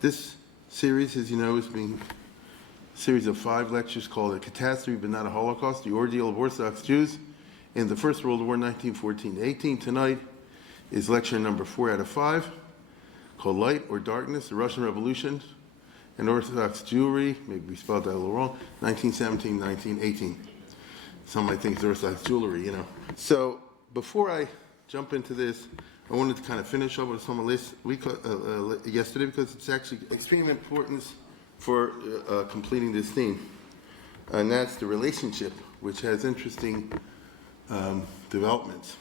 This series, as you know, is being a series of 5 lectures called A Catastrophe But Not a Holocaust, The Ordeal of Orthodox Jews in the First World War, 1914-18. Tonight is lecture number 4 out of 5, called Light or Darkness, the Russian Revolution and Orthodox Jewry, maybe we spelled that a little wrong, 1917-1918. Some might think it's Orthodox jewelry, you know. So before I jump into this, I wanted to kind of finish up with some of this week, yesterday, because it's actually extreme importance for completing this theme. And that's the relationship, which has interesting developments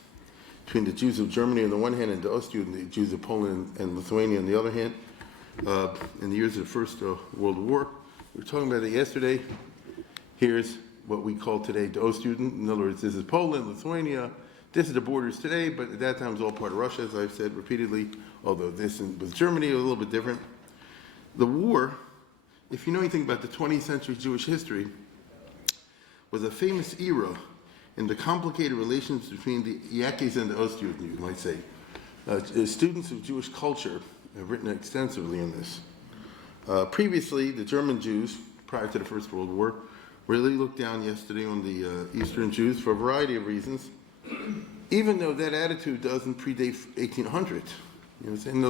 between the Jews of Germany on the one hand and the Ostjuden, the Jews of Poland and Lithuania on the other hand, in the years of the First World War. We were talking about it yesterday. Here's what we call today the Ostjuden. In other words, this is Poland, Lithuania. This is the borders today, but at that time it was all part of Russia, as I've said repeatedly, although this with Germany was a little bit different. The war, if you know anything about the 20th century Jewish history, was a famous era in the complicated relations between the Yakis and the Ostjuden, you might say. Students of Jewish culture have written extensively on this. Previously, the German Jews, prior to the First World War, really looked down yesterday on the Eastern Jews for a variety of reasons, even though that attitude doesn't predate 1800. You know what I'm saying?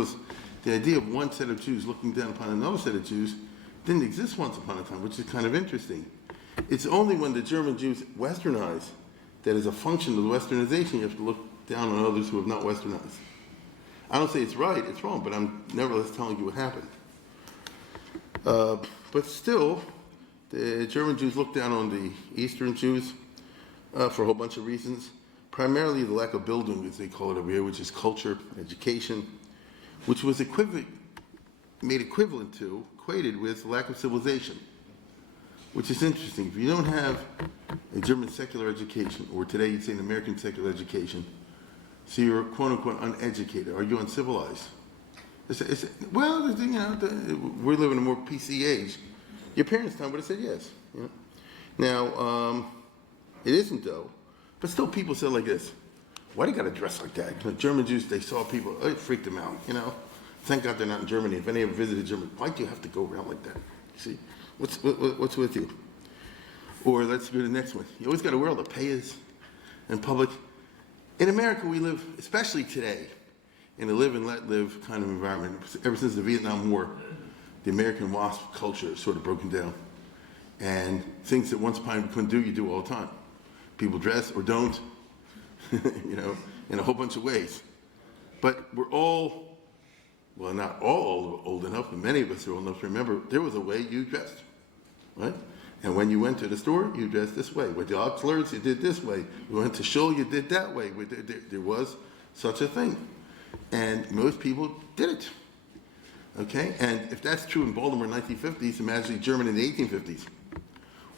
The idea of one set of Jews looking down upon another set of Jews didn't exist once upon a time, which is kind of interesting. It's only when the German Jews westernize that as a function of the westernization, you have to look down on others who have not westernized. I don't say it's right, it's wrong, but I'm nevertheless telling you what happened. But still, the German Jews looked down on the Eastern Jews for a whole bunch of reasons. Primarily the lack of Bildung, as they call it over here, which is culture, education, which was equated with lack of civilization, which is interesting. If you don't have a German secular education, or today you'd say an American secular education, so you're quote-unquote uneducated, are you uncivilized? Well, you know, we're living in a more PC age. Your parents' time would have said yes. You know? Now, it isn't though, but still people say like this, why do you got to dress like that? You know, German Jews, they saw people, it freaked them out, you know? Thank God they're not in Germany. If any ever visited Germany, why do you have to go around like that? You see, what's with you? Or let's go to the next one. You always got to wear all the payas in public. In America, we live, especially today, in a live and let live kind of environment. Ever since the Vietnam War, the American WASP culture is sort of broken down. And things that once upon a time we couldn't do, you do all the time. People dress or don't, you know, in a whole bunch of ways. But we're all, well, not all old enough, but many of us are old enough to remember there was a way you dressed, right? And when you went to the store, you dressed this way. With the Oxlers, you did this way. You went to shul, you did that way. There was such a thing. And most people did it. Okay? And if that's true in Baltimore in the 1950s, imagine Germany in the 1850s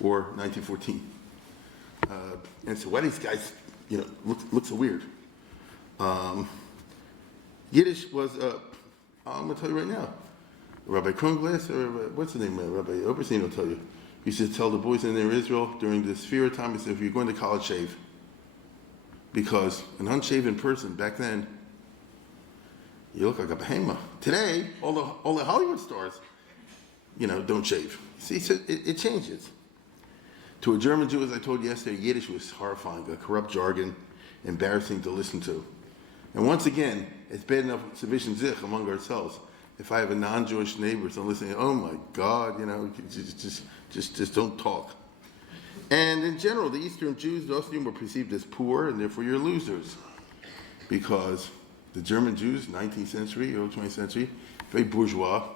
or 1914. And so why these guys, you know, look so weird? Yiddish was, I'm going to tell you right now, Rabbi Kronglass, or what's the name? Rabbi Oberstein will tell you. He used to tell the boys in there Israel during the Sphira time, he said, if you're going to college, shave. Because an unshaven person back then, you look like a behemoth. Today, all the Hollywood stars, you know, don't shave. See, so it changes. To a German Jew, as I told you yesterday, Yiddish was horrifying, a corrupt jargon, embarrassing to listen to. And once again, it's bad enough sufficient zich among ourselves. If I have a non-Jewish neighbor, so I'm listening, oh my God, you know, just don't talk. And in general, the Eastern Jews, the Ostjuden, were perceived as poor, and therefore you're losers. Because the German Jews, 19th century, early 20th century, very bourgeois.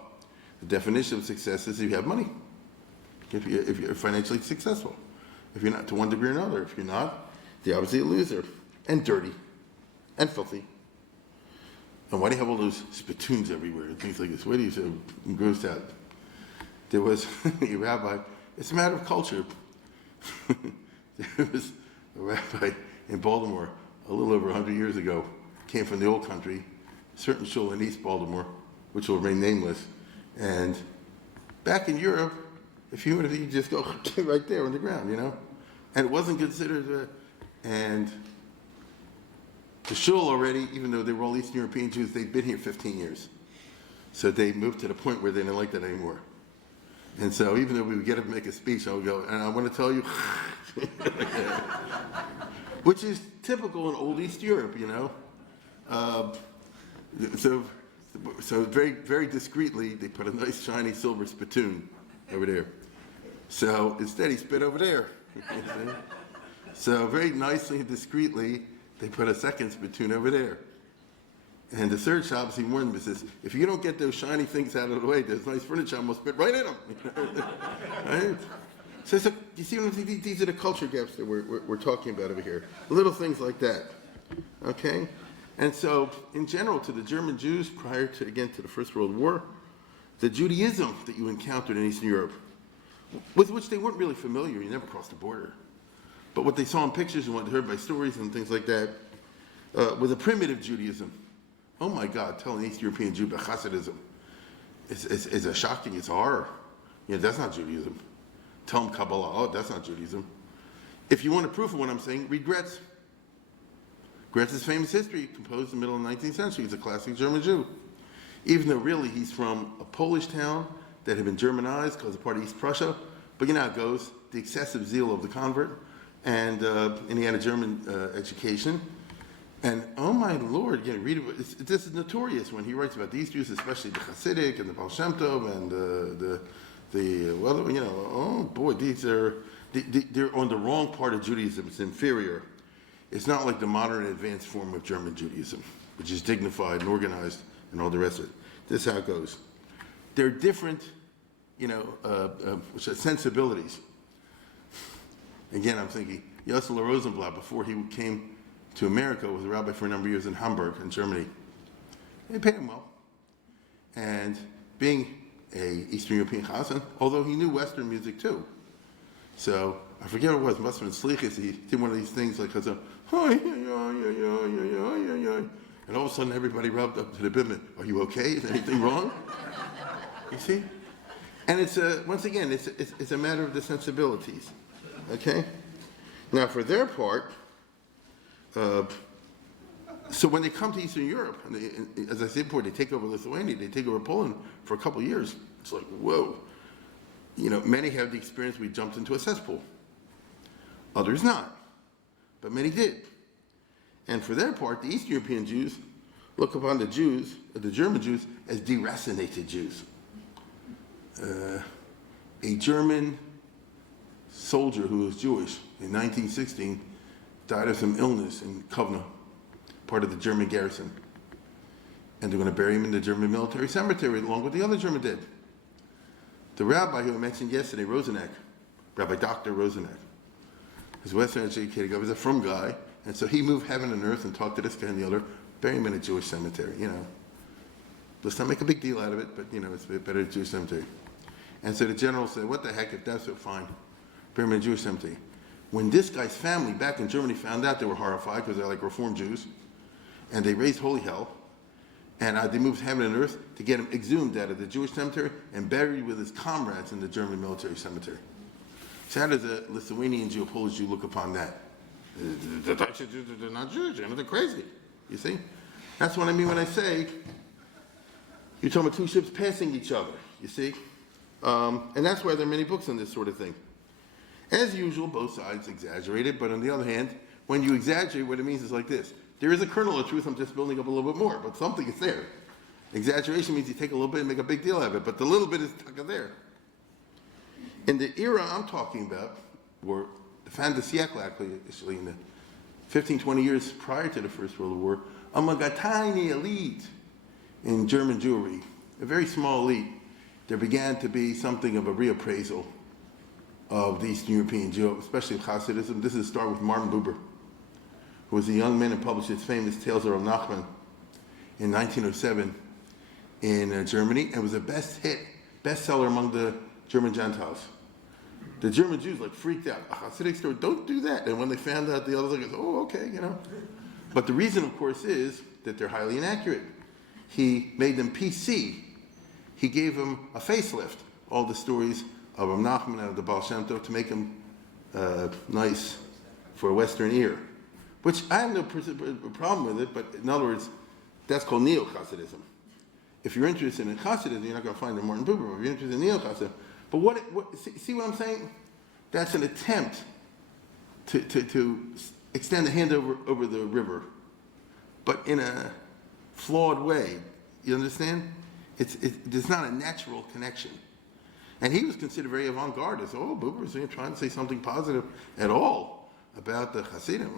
The definition of success is if you have money, if you're financially successful. If you're not, to one degree or another. If you're not, you're obviously a loser. And dirty. And filthy. And why do you have all those spittoons everywhere and things like this? Why do you so grossed out? There was a rabbi, it's a matter of culture. There was a rabbi in Baltimore a little over 100 years ago, came from the old country, certain shul in East Baltimore, which will remain nameless. And back in Europe, if you would, you just go right there on the ground, you know? And it wasn't considered, and the shul already, even though they were all Eastern European Jews, they'd been here 15 years. So they moved to the point where they didn't like that anymore. And so even though we would get up and make a speech, I would go, and I want to tell you, which is typical in old East Europe, you know. So very, very discreetly, they put a nice shiny silver spittoon over there. So instead he spit over there. So very nicely and discreetly, they put a second spittoon over there. And the third shop, he warned them, he says, if you don't get those shiny things out of the way, there's nice furniture, I'm going to spit right in them. Right? So you see, these are the culture gaps that we're talking about over here. Little things like that. Okay? And so, in general, to the German Jews, prior to, again, to the First World War, the Judaism that you encountered in Eastern Europe, with which they weren't really familiar, you never crossed the border, but what they saw in pictures and what they heard by stories and things like that, was a primitive Judaism. Oh my God, tell an East European Jew about Hasidism. It's a shocking, it's a horror. You know, that's not Judaism. Tell them Kabbalah, oh, that's not Judaism. If you want a proof of what I'm saying, read Gretz. Gretz's famous history, composed in the middle of the 19th century. He's a classic German Jew. Even though really he's from a Polish town that had been Germanized because it's part of East Prussia. But you know how it goes, the excessive zeal of the convert. And he had a German education. And oh my Lord, again, read it. This is notorious when he writes about these Jews, especially the Hasidic and the Baal Shem Tov and well, you know, oh boy, they're on the wrong part of Judaism. It's inferior. It's not like the modern advanced form of German Judaism, which is dignified and organized and all the rest of it. This is how it goes. They're different, you know, sensibilities. Again, I'm thinking, Yossel Rosenblatt, before he came to America, was a rabbi for a number of years in Hamburg, in Germany. They paid him well. And being a Eastern European Chazan, although he knew Western music too. So, I forget what it was, must have been Slichas, he did one of these things like, and all of a sudden everybody rubbed up to the bimman. Are you okay? Is anything wrong? You see? And it's, once again, it's a matter of the sensibilities. Okay? Now, for their part, so when they come to Eastern Europe, and they, as I said before, they take over Lithuania, they take over Poland for a couple of years. It's like, whoa. You know, many have the experience we jumped into a cesspool. Others not. But many did. And for their part, the East European Jews look upon the Jews, the German Jews, as deracinated Jews. A German soldier who was Jewish in 1916 died of some illness in Kovna, part of the German garrison. And they're going to bury him in the German military cemetery along with the other German dead. The rabbi who I mentioned yesterday, Roseneck, Rabbi Dr. Roseneck, his Western educated guy, was a frum guy, and so he moved heaven and earth and talked to this guy and the other, bury him in a Jewish cemetery, you know. Let's not make a big deal out of it, but you know, it's better a Jewish cemetery. And so the general said, what the heck, if that's so fine, bury him in a Jewish cemetery. When this guy's family back in Germany found out, they were horrified because they're like Reformed Jews, and they raised holy hell, and they moved heaven and earth to get him exhumed out of the Jewish cemetery and buried with his comrades in the German military cemetery. So how does a Lithuanian Jew, a Polish Jew look upon that? The Dutch Jews, they're not Jewish, they're crazy. You see? That's what I mean when I say, you're talking about two ships passing each other, you see? And that's why there are many books on this sort of thing. As usual, both sides exaggerated, but on the other hand, when you exaggerate, what it means is like this. There is a kernel of truth, I'm just building up a little bit more, but something is there. Exaggeration means you take a little bit and make a big deal out of it, but the little bit is there. In the era I'm talking about, or the fin de siècle actually, in the 15, 20 years prior to the First World War, among a tiny elite in German Jewry, a very small elite, there began to be something of a reappraisal of the Eastern European Jew, especially of Hasidism. This is a start with Martin Buber, who was a young man and published his famous Tales of Rav Nachman in 1907 in Germany, and was a bestseller among the German Gentiles. The German Jews freaked out. A Hasidic story, don't do that. And when they found out, the others like, oh, okay, you know. But the reason, of course, is that they're highly inaccurate. He made them PC. He gave them a facelift, all the stories of Rav Nachman and of the Baal Shem Tov, to make them nice for a Western ear. Which I have no problem with it, but in other words, that's called neo-Hasidism. if you're interested in Hasidism, you're not going to find the Martin Buber. If you're interested in Neo-Hasidism. But see what I'm saying? That's an attempt to extend the hand over the river, but in a flawed way. You understand? There's not a natural connection. And he was considered very avant-garde. Buber is trying to say something positive at all about the Hasidim,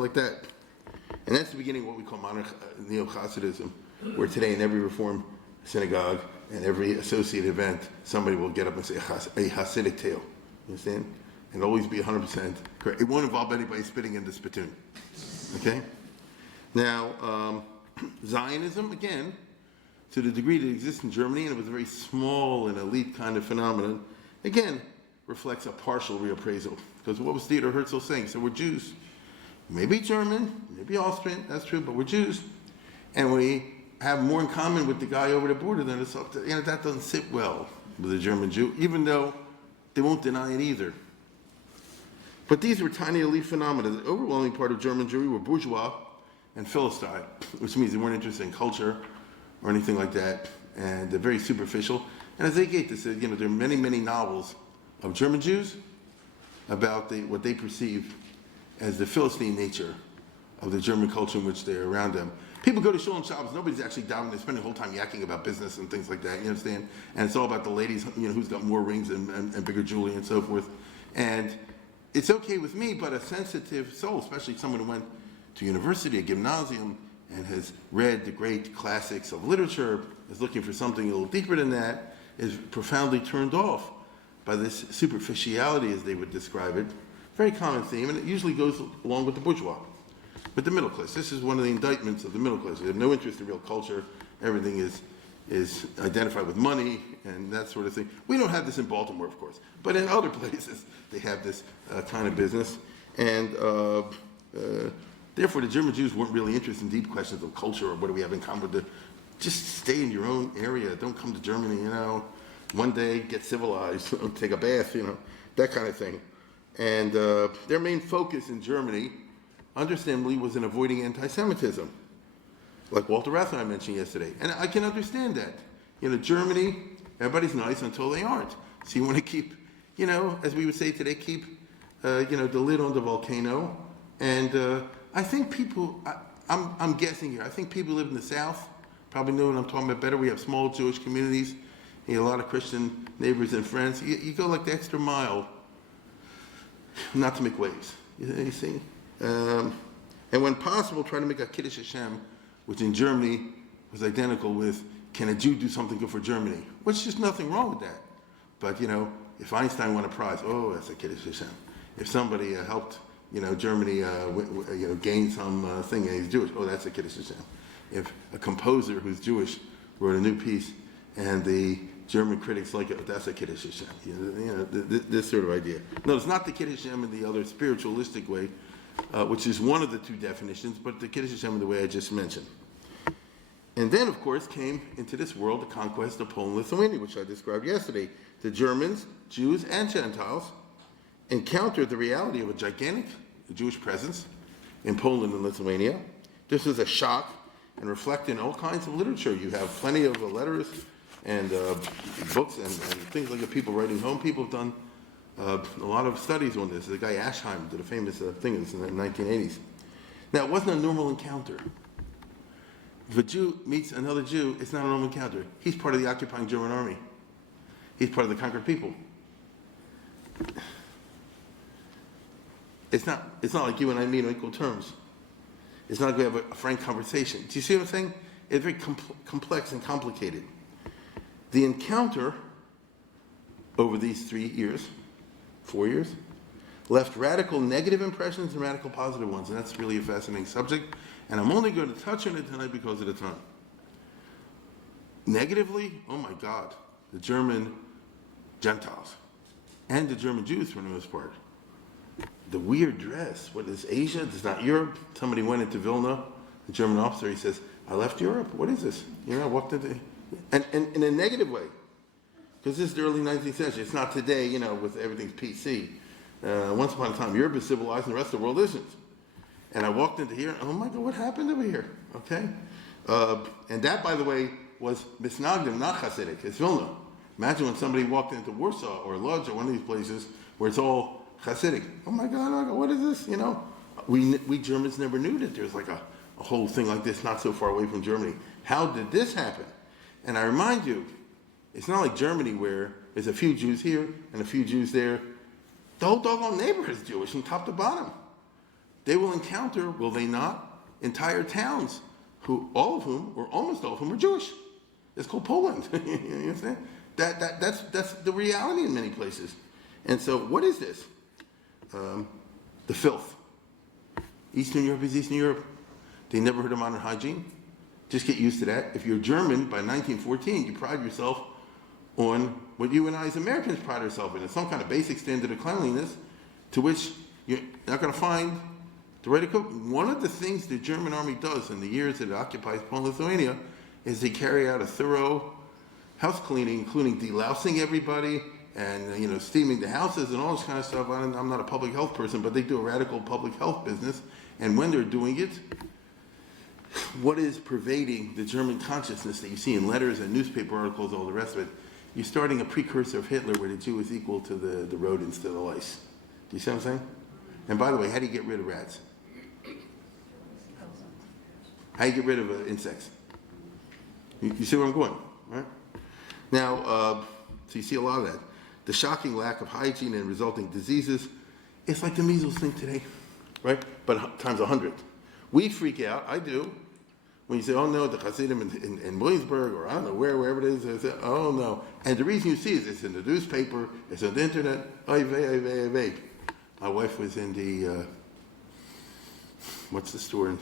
like that. And that's the beginning of what we call modern Neo-Hasidism, where today in every Reform synagogue and every associate event, somebody will get up and say a Hasidic tale. You understand? And always be 100% correct. It won't involve anybody spitting in the spittoon. Okay? Now, Zionism, again, to the degree that it exists in Germany, and it was a very small and elite kind of phenomenon, again, reflects a partial reappraisal. Because what was Theodor Herzl saying? So we're Jews. Maybe German, maybe Austrian, that's true, but we're Jews. And we have more in common with the guy over the border than us. That doesn't sit well with a German Jew, even though they won't deny it either. But these were tiny elite phenomena. The overwhelming part of German Jewry were bourgeois and Philistine, which means they weren't interested in culture or anything like that, and they're very superficial. And as they get this, there are many, many novels of German Jews about what they perceive as the Philistine nature of the German culture in which they're around them. People go to shul on Shabbos, nobody's actually down, they spend the whole time yakking about business and things like that, you understand? And it's all about the ladies, who's got more rings and bigger jewelry and so forth. And it's okay with me, but a sensitive soul, especially someone who went to university, a gymnasium, and has read the great classics of literature, is looking for something a little deeper than that, is profoundly turned off by this superficiality, as they would describe it. Very common theme, and it usually goes along with the bourgeois, with the middle class. This is one of the indictments of the middle class. They have no interest in real culture. Everything is identified with money and that sort of thing. We don't have this in Baltimore, of course, but in other places they have this kind of business. And therefore, the German Jews weren't really interested in deep questions of culture or what do we have in common with just stay in your own area. Don't come to Germany, one day get civilized, take a bath, that kind of thing. And their main focus in Germany, understandably, was in avoiding anti-Semitism, like Walter Rather I mentioned yesterday. And I can understand that. Germany, everybody's nice until they aren't. So you want to keep, as we would say today, keep, the lid on the volcano. And I think people, I'm guessing here, I think people who live in the South probably know what I'm talking about better. We have small Jewish communities, a lot of Christian neighbors and friends. You go like the extra mile not to make waves, you see? And when possible, try to make a Kiddush Hashem, which in Germany was identical with, can a Jew do something good for Germany? Which is nothing wrong with that. But, if Einstein won a prize, that's a Kiddush Hashem. If somebody helped, Germany, gain some thing and he's Jewish, that's a Kiddush Hashem. If a composer who's Jewish wrote a new piece and the German critics like it, that's a Kiddush Hashem. This sort of idea. No, it's not the Kiddush Hashem in the other spiritualistic way, which is one of the two definitions, but the Kiddush Hashem in the way I just mentioned. And then, of course, came into this world the conquest of Poland and Lithuania, which I described yesterday. The Germans, Jews, and Gentiles encountered the reality of a gigantic Jewish presence in Poland and Lithuania. This was a shock and reflected in all kinds of literature. You have plenty of letters and books and things like that. People writing home. People have done a lot of studies on this. The guy Ashheim did a famous thing in the 1980s. Now, it wasn't a normal encounter. If a Jew meets another Jew, it's not a normal encounter. He's part of the occupying German army. He's part of the conquered people. It's not like you and I meet on equal terms. It's not like we have a frank conversation. Do you see what I'm saying? It's very complex and complicated. The encounter over these 4 years, left radical negative impressions and radical positive ones, and that's really a fascinating subject, and I'm only going to touch on it tonight because of the time. Negatively, oh my God, the German Gentiles and the German Jews for the most part. The weird dress, what is Asia? It's not Europe. Somebody went into Vilna, the German officer, he says, I left Europe, what is this? I walked into, and in a negative way, because this is the early 19th century. It's not today, with everything's PC. Once upon a time, Europe is civilized and the rest of the world isn't. And I walked into here, oh my God, what happened over here? Okay? And that, by the way, was Misnagdim, not Hasidic. It's Vilna. Imagine when somebody walked into Warsaw or Lodz or one of these places where it's all Hasidic. Oh my God, what is this? We Germans never knew that there's like a whole thing like this not so far away from Germany. How did this happen? And I remind you, it's not like Germany where there's a few Jews here and a few Jews there. The whole doggone neighborhood is Jewish from top to bottom. They will encounter, will they not, entire towns all of whom, or almost all of whom, are Jewish. It's called Poland. You understand? That's the reality in many places. And so what is this? The filth. Eastern Europe is Eastern Europe. They never heard of modern hygiene. Just get used to that. If you're German, by 1914, you pride yourself on what you and I as Americans pride ourselves in. It's some kind of basic standard of cleanliness to which you're not going to find the right equipment. One of the things the German army does in the years that it occupies Poland and Lithuania is they carry out a thorough house cleaning, including delousing everybody and steaming the houses and all this kind of stuff. I'm not a public health person, but they do a radical public health business. And when they're doing it, what is pervading the German consciousness that you see in letters and newspaper articles, all the rest of it, you're starting a precursor of Hitler where the Jew is equal to the rodents, to the lice. Do you see what I'm saying? And by the way, how do you get rid of rats? How do you get rid of insects? You see where I'm going, right? Now, so you see a lot of that. The shocking lack of hygiene and resulting diseases, it's like the measles thing today, right? But times 100. We freak out, I do, when you say, oh no, the Hasidim in Williamsburg, or I don't know, wherever it is, they say, oh no. And the reason you see is it's in the newspaper, it's on the internet, oy vey, oy vey, oy vey. My wife was in the, what's the store in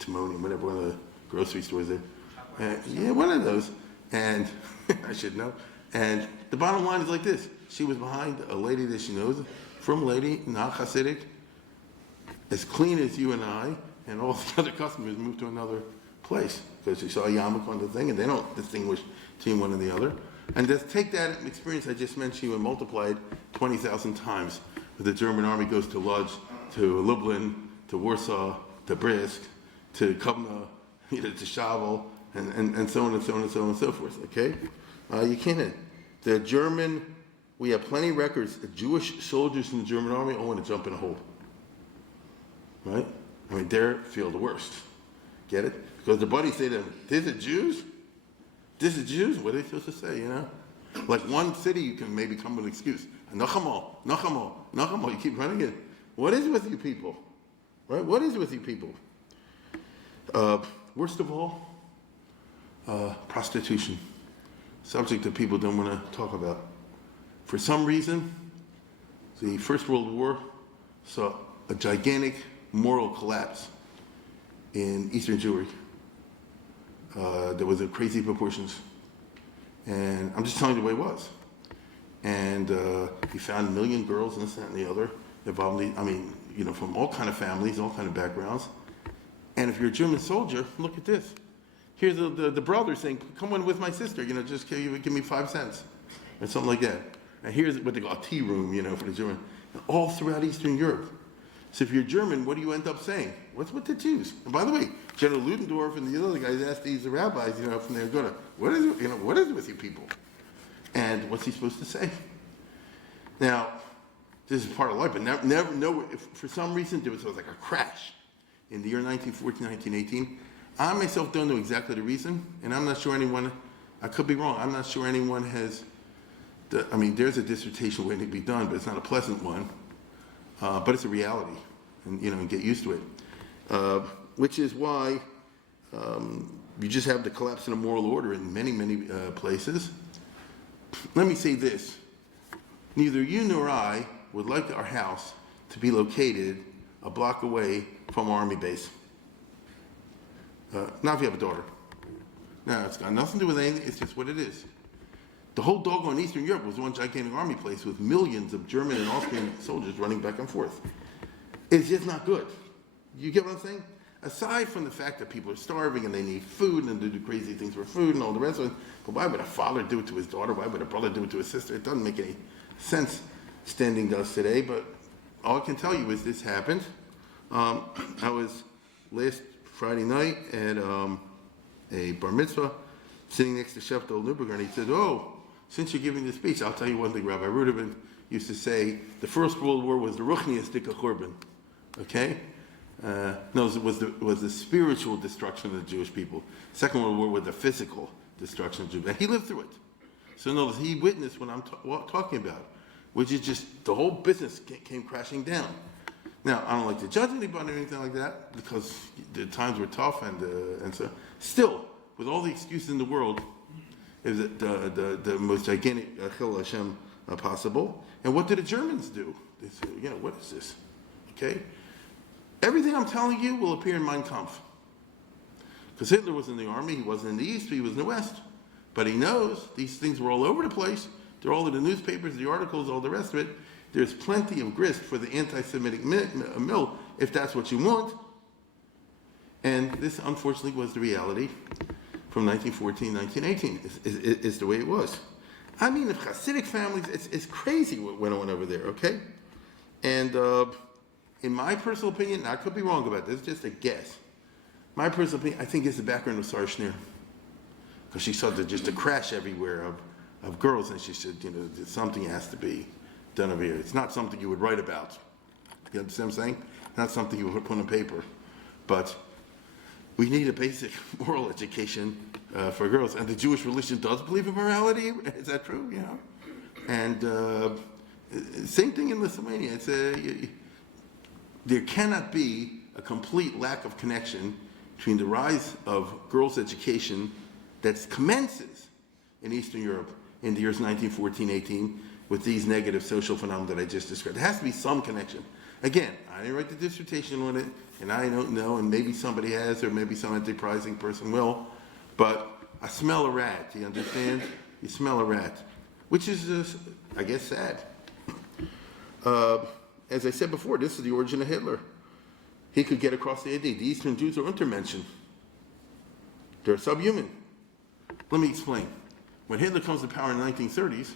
Timonium, whatever, one of the grocery stores there. Yeah, one of those. And I should know. And the bottom line is like this. She was behind a lady that she knows, from lady, not Hasidic, as clean as you and I, and all the other customers moved to another place because they saw a yarmulke on the thing, and they don't distinguish between one and the other. And just take that experience I just mentioned to you and multiply it 20,000 times. The German army goes to Lodz, to Lublin, to Warsaw, to Brisk, to Kovna, to Shavel, and so on and so on and so on and so forth. Okay, you can't. The German, we have plenty of records. Jewish soldiers in the German army all want to jump in a hole. Right? I mean, they feel the worst. Get it? Because the buddies say to them, "This is Jews. This is Jews." What are they supposed to say? Like one city, you can maybe come with an excuse. Nachamo, Nachamo, Nachamo. You keep running it. What is with you people? Right? What is with you people? Worst of all, prostitution. Subject that people don't want to talk about. For some reason, the First World War saw a gigantic moral collapse in Eastern Jewry. There was a crazy proportions. And I'm just telling you the way it was. And he found a million girls and this, that, and the other involved, from all kind of families, all kind of backgrounds. And if you're a German soldier, look at this. Here's the brother saying, come on with my sister, just give me 5 cents. Or something like that. And here's what they call a tea room, for the German. And all throughout Eastern Europe. So if you're German, what do you end up saying? What's with the Jews? And by the way, General Ludendorff and the other guys asked these rabbis, from there, what is it with you people? And what's he supposed to say? Now, this is part of life, but never know if for some reason there was like a crash in the year 1914, 1918. I myself don't know exactly the reason, and I'm not sure anyone, I could be wrong, I'm not sure anyone has, there's a dissertation waiting to be done, but it's not a pleasant one, but it's a reality, and get used to it. Which is why you just have the collapse in a moral order in many, many places. Let me say this. Neither you nor I would like our house to be located a block away from our army base. Not if you have a daughter. No, it's got nothing to do with anything, it's just what it is. The whole doggone Eastern Europe was one gigantic army place with millions of German and Austrian soldiers running back and forth. It's just not good. You get what I'm saying? Aside from the fact that people are starving and they need food and they do crazy things for food and all the rest of it, but why would a father do it to his daughter? Why would a brother do it to his sister? It doesn't make any sense standing to us today, but all I can tell you is this happened. I was last Friday night at a bar mitzvah sitting next to Sheftel Neuberger, and he said, "Oh, since you're giving this speech, I'll tell you one thing. Rabbi Ruderman used to say the First World War was the ruchnius dika churban." Okay, no, it was the spiritual destruction of the Jewish people. Second World War was the physical destruction of Jews, and he lived through it. So notice he witnessed what I'm talking about, which is just the whole business came crashing down. Now, I don't like to judge anybody or anything like that because the times were tough and so. Still, with all the excuses in the world, it was the most gigantic Chil Hashem possible. And what did the Germans do? They said, what is this? Okay? Everything I'm telling you will appear in Mein Kampf. Because Hitler was in the army, he wasn't in the East, he was in the West. But he knows these things were all over the place. They're all in the newspapers, the articles, all the rest of it. There's plenty of grist for the anti-Semitic mill, if that's what you want. And this, unfortunately, was the reality from 1914, 1918, is the way it was. I mean, the Hasidic families, it's crazy what went on over there, okay? And in my personal opinion, I could be wrong about this, just a guess. My personal opinion, I think it's the background of Sarah Schneer. Because she saw just a crash everywhere of girls, and she said, something has to be done over here. It's not something you would write about. You understand what I'm saying? Not something you would put on paper. But we need a basic moral education for girls. And the Jewish religion does believe in morality. Is that true? And same thing in Lithuania. It's there cannot be a complete lack of connection between the rise of girls' education that commences in Eastern Europe in the years 1914-18 with these negative social phenomena that I just described. There has to be some connection. Again, I didn't write the dissertation on it, and I don't know, and maybe somebody has, or maybe some enterprising person will, but I smell a rat, you understand? You smell a rat, which is, I guess, sad. As I said before, this is the origin of Hitler. He could get across the idea. The Eastern Jews are Untermenschen. They're subhuman. Let me explain. When Hitler comes to power in the 1930s,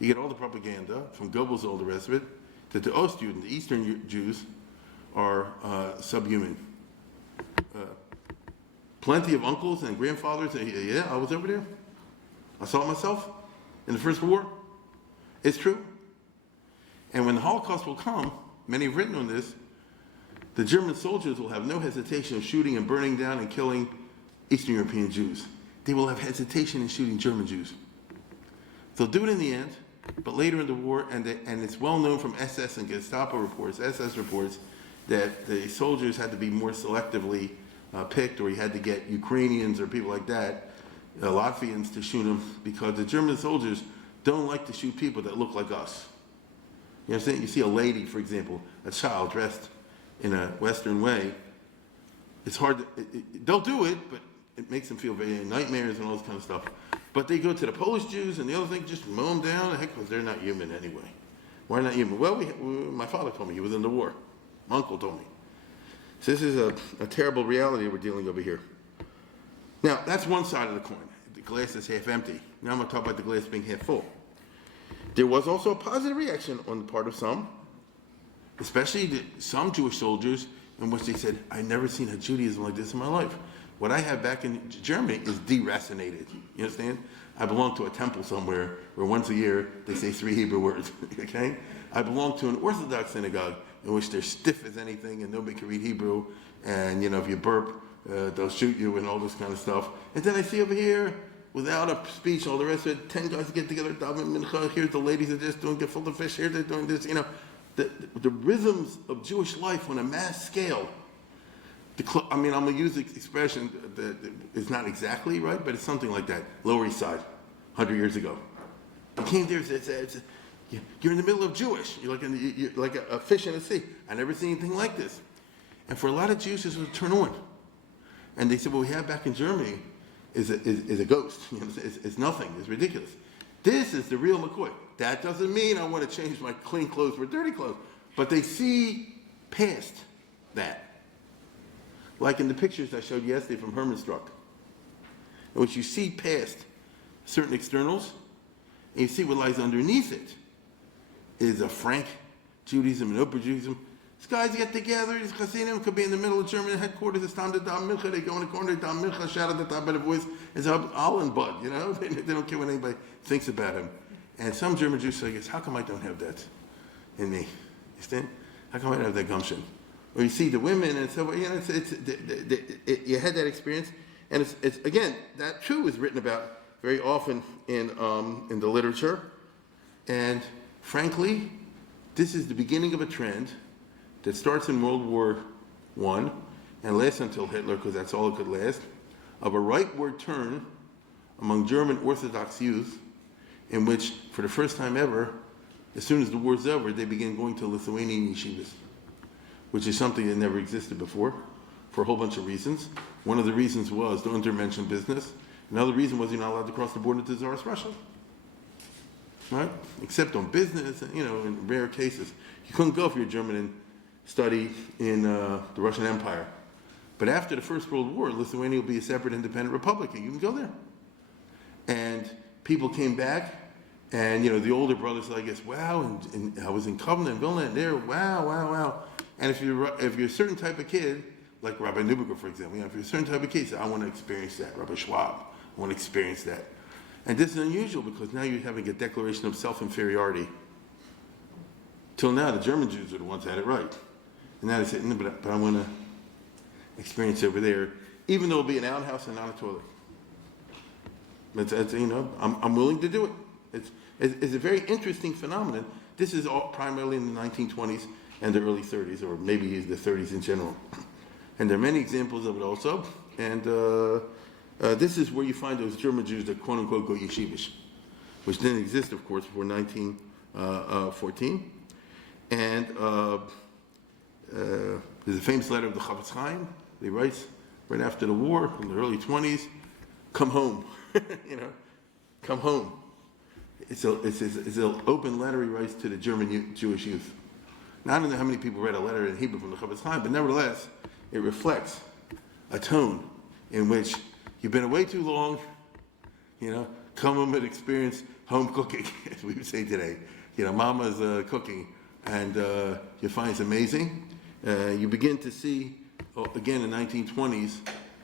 you get all the propaganda from Goebbels and all the rest of it, that the Ostjuden, the Eastern Jews, are subhuman. Plenty of uncles and grandfathers say, yeah, I was over there. I saw it myself in the First World War. It's true. And when the Holocaust will come, many have written on this, the German soldiers will have no hesitation of shooting and burning down and killing Eastern European Jews. They will have hesitation in shooting German Jews. They'll do it in the end, but later in the war, and it's well known from SS and Gestapo reports, SS reports, that the soldiers had to be more selectively picked, or you had to get Ukrainians or people like that, Latvians, to shoot them, because the German soldiers don't like to shoot people that look like us. You know what I'm saying? You see a lady, for example, a child dressed in a Western way, it's hard to, they'll do it, but it makes them feel very nightmares and all this kind of stuff. But they go to the Polish Jews and the other thing, just mow them down, heck, because they're not human anyway. Why not human? Well, my father told me, he was in the war. My uncle told me. So this is a terrible reality we're dealing over here. Now, that's one side of the coin. The glass is half empty. Now I'm going to talk about the glass being half full. There was also a positive reaction on the part of some, especially some Jewish soldiers, in which they said, I've never seen a Judaism like this in my life. What I have back in Germany is deracinated. You understand? I belong to a temple somewhere where once a year they say 3 Hebrew words. Okay? I belong to an Orthodox synagogue in which they're stiff as anything and nobody can read Hebrew. And if you burp, they'll shoot you and all this kind of stuff. And then I see over here, without a speech, all the rest of it, 10 guys get together, daven mincha. Here's the ladies that just doing gefilte fish. Here they're doing this. The rhythms of Jewish life on a mass scale. I'm going to use the expression that is not exactly right, but it's something like that. Lower East Side, 100 years ago. You came there, you're in the middle of Jewish. You're like a fish in the sea. I never seen anything like this. And for a lot of Jews, this was a turn on. And they said, what we have back in Germany is a ghost. It's nothing. It's ridiculous. This is the real McCoy. That doesn't mean I want to change my clean clothes for dirty clothes. But they see past that. Like in the pictures I showed yesterday from Hermanstruck, in which you see past certain externals, and you see what lies underneath it is a frank Judaism and open Judaism These guys get together, these Hasidim could be in the middle of German headquarters, it's time to Dam Milcha, they go in the corner, Dam Milcha, shout at the top of the voice, it's Allen Bud, you know? They don't care what anybody thinks about him. And some German Jews say, how come I don't have that in me? You understand? How come I don't have that gumption? Or you see the women and so, you know, you had that experience. And it's again, that too is written about very often in the literature. And frankly, this is the beginning of a trend that starts in World War I and lasts until Hitler, because that's all it could last, of a rightward turn among German Orthodox youth, in which, for the first time ever, as soon as the war's over, they began going to Lithuanian yeshivas, which is something that never existed before, for a whole bunch of reasons. One of the reasons was the Untermenschen business. Another reason was you're not allowed to cross the border to Tsarist Russia, right? Except on business, you know, in rare cases. You couldn't go if you're German and study in the Russian Empire. But after the First World War, Lithuania will be a separate independent republic, and you can go there. And people came back, and you know, the older brothers like us, wow, and I was in Kovna and Vilna, and there, wow. And if you're a certain type of kid, like Rabbi Neuberger, for example, you know, if you're a certain type of kid, say, I want to experience that. Rabbi Schwab, I want to experience that. And this is unusual because now you're having a declaration of self-inferiority. Till now, the German Jews are the ones that had it right. And now they say, no, but I want to experience over there, even though it'll be an outhouse and not a toilet. It's, you know, I'm willing to do it. It's a very interesting phenomenon. This is all primarily in the 1920s and the early 30s, or maybe the 30s in general. And there are many examples of it also. And this is where you find those German Jews that quote-unquote go yeshivish, which didn't exist, of course, before 1914. And there's a famous letter of the Chavetz Chaim. He writes right after the war, in the early 20s, come home, you know, come home. It's an open letter he writes to the German Jewish youth. Now, I don't know how many people read a letter in Hebrew from the Chavetz Chaim, but nevertheless, it reflects a tone in which you've been away too long, you know, come home and experience home cooking, as we would say today. You know, mama's cooking, and you find it's amazing. You begin to see, again in the 1920s,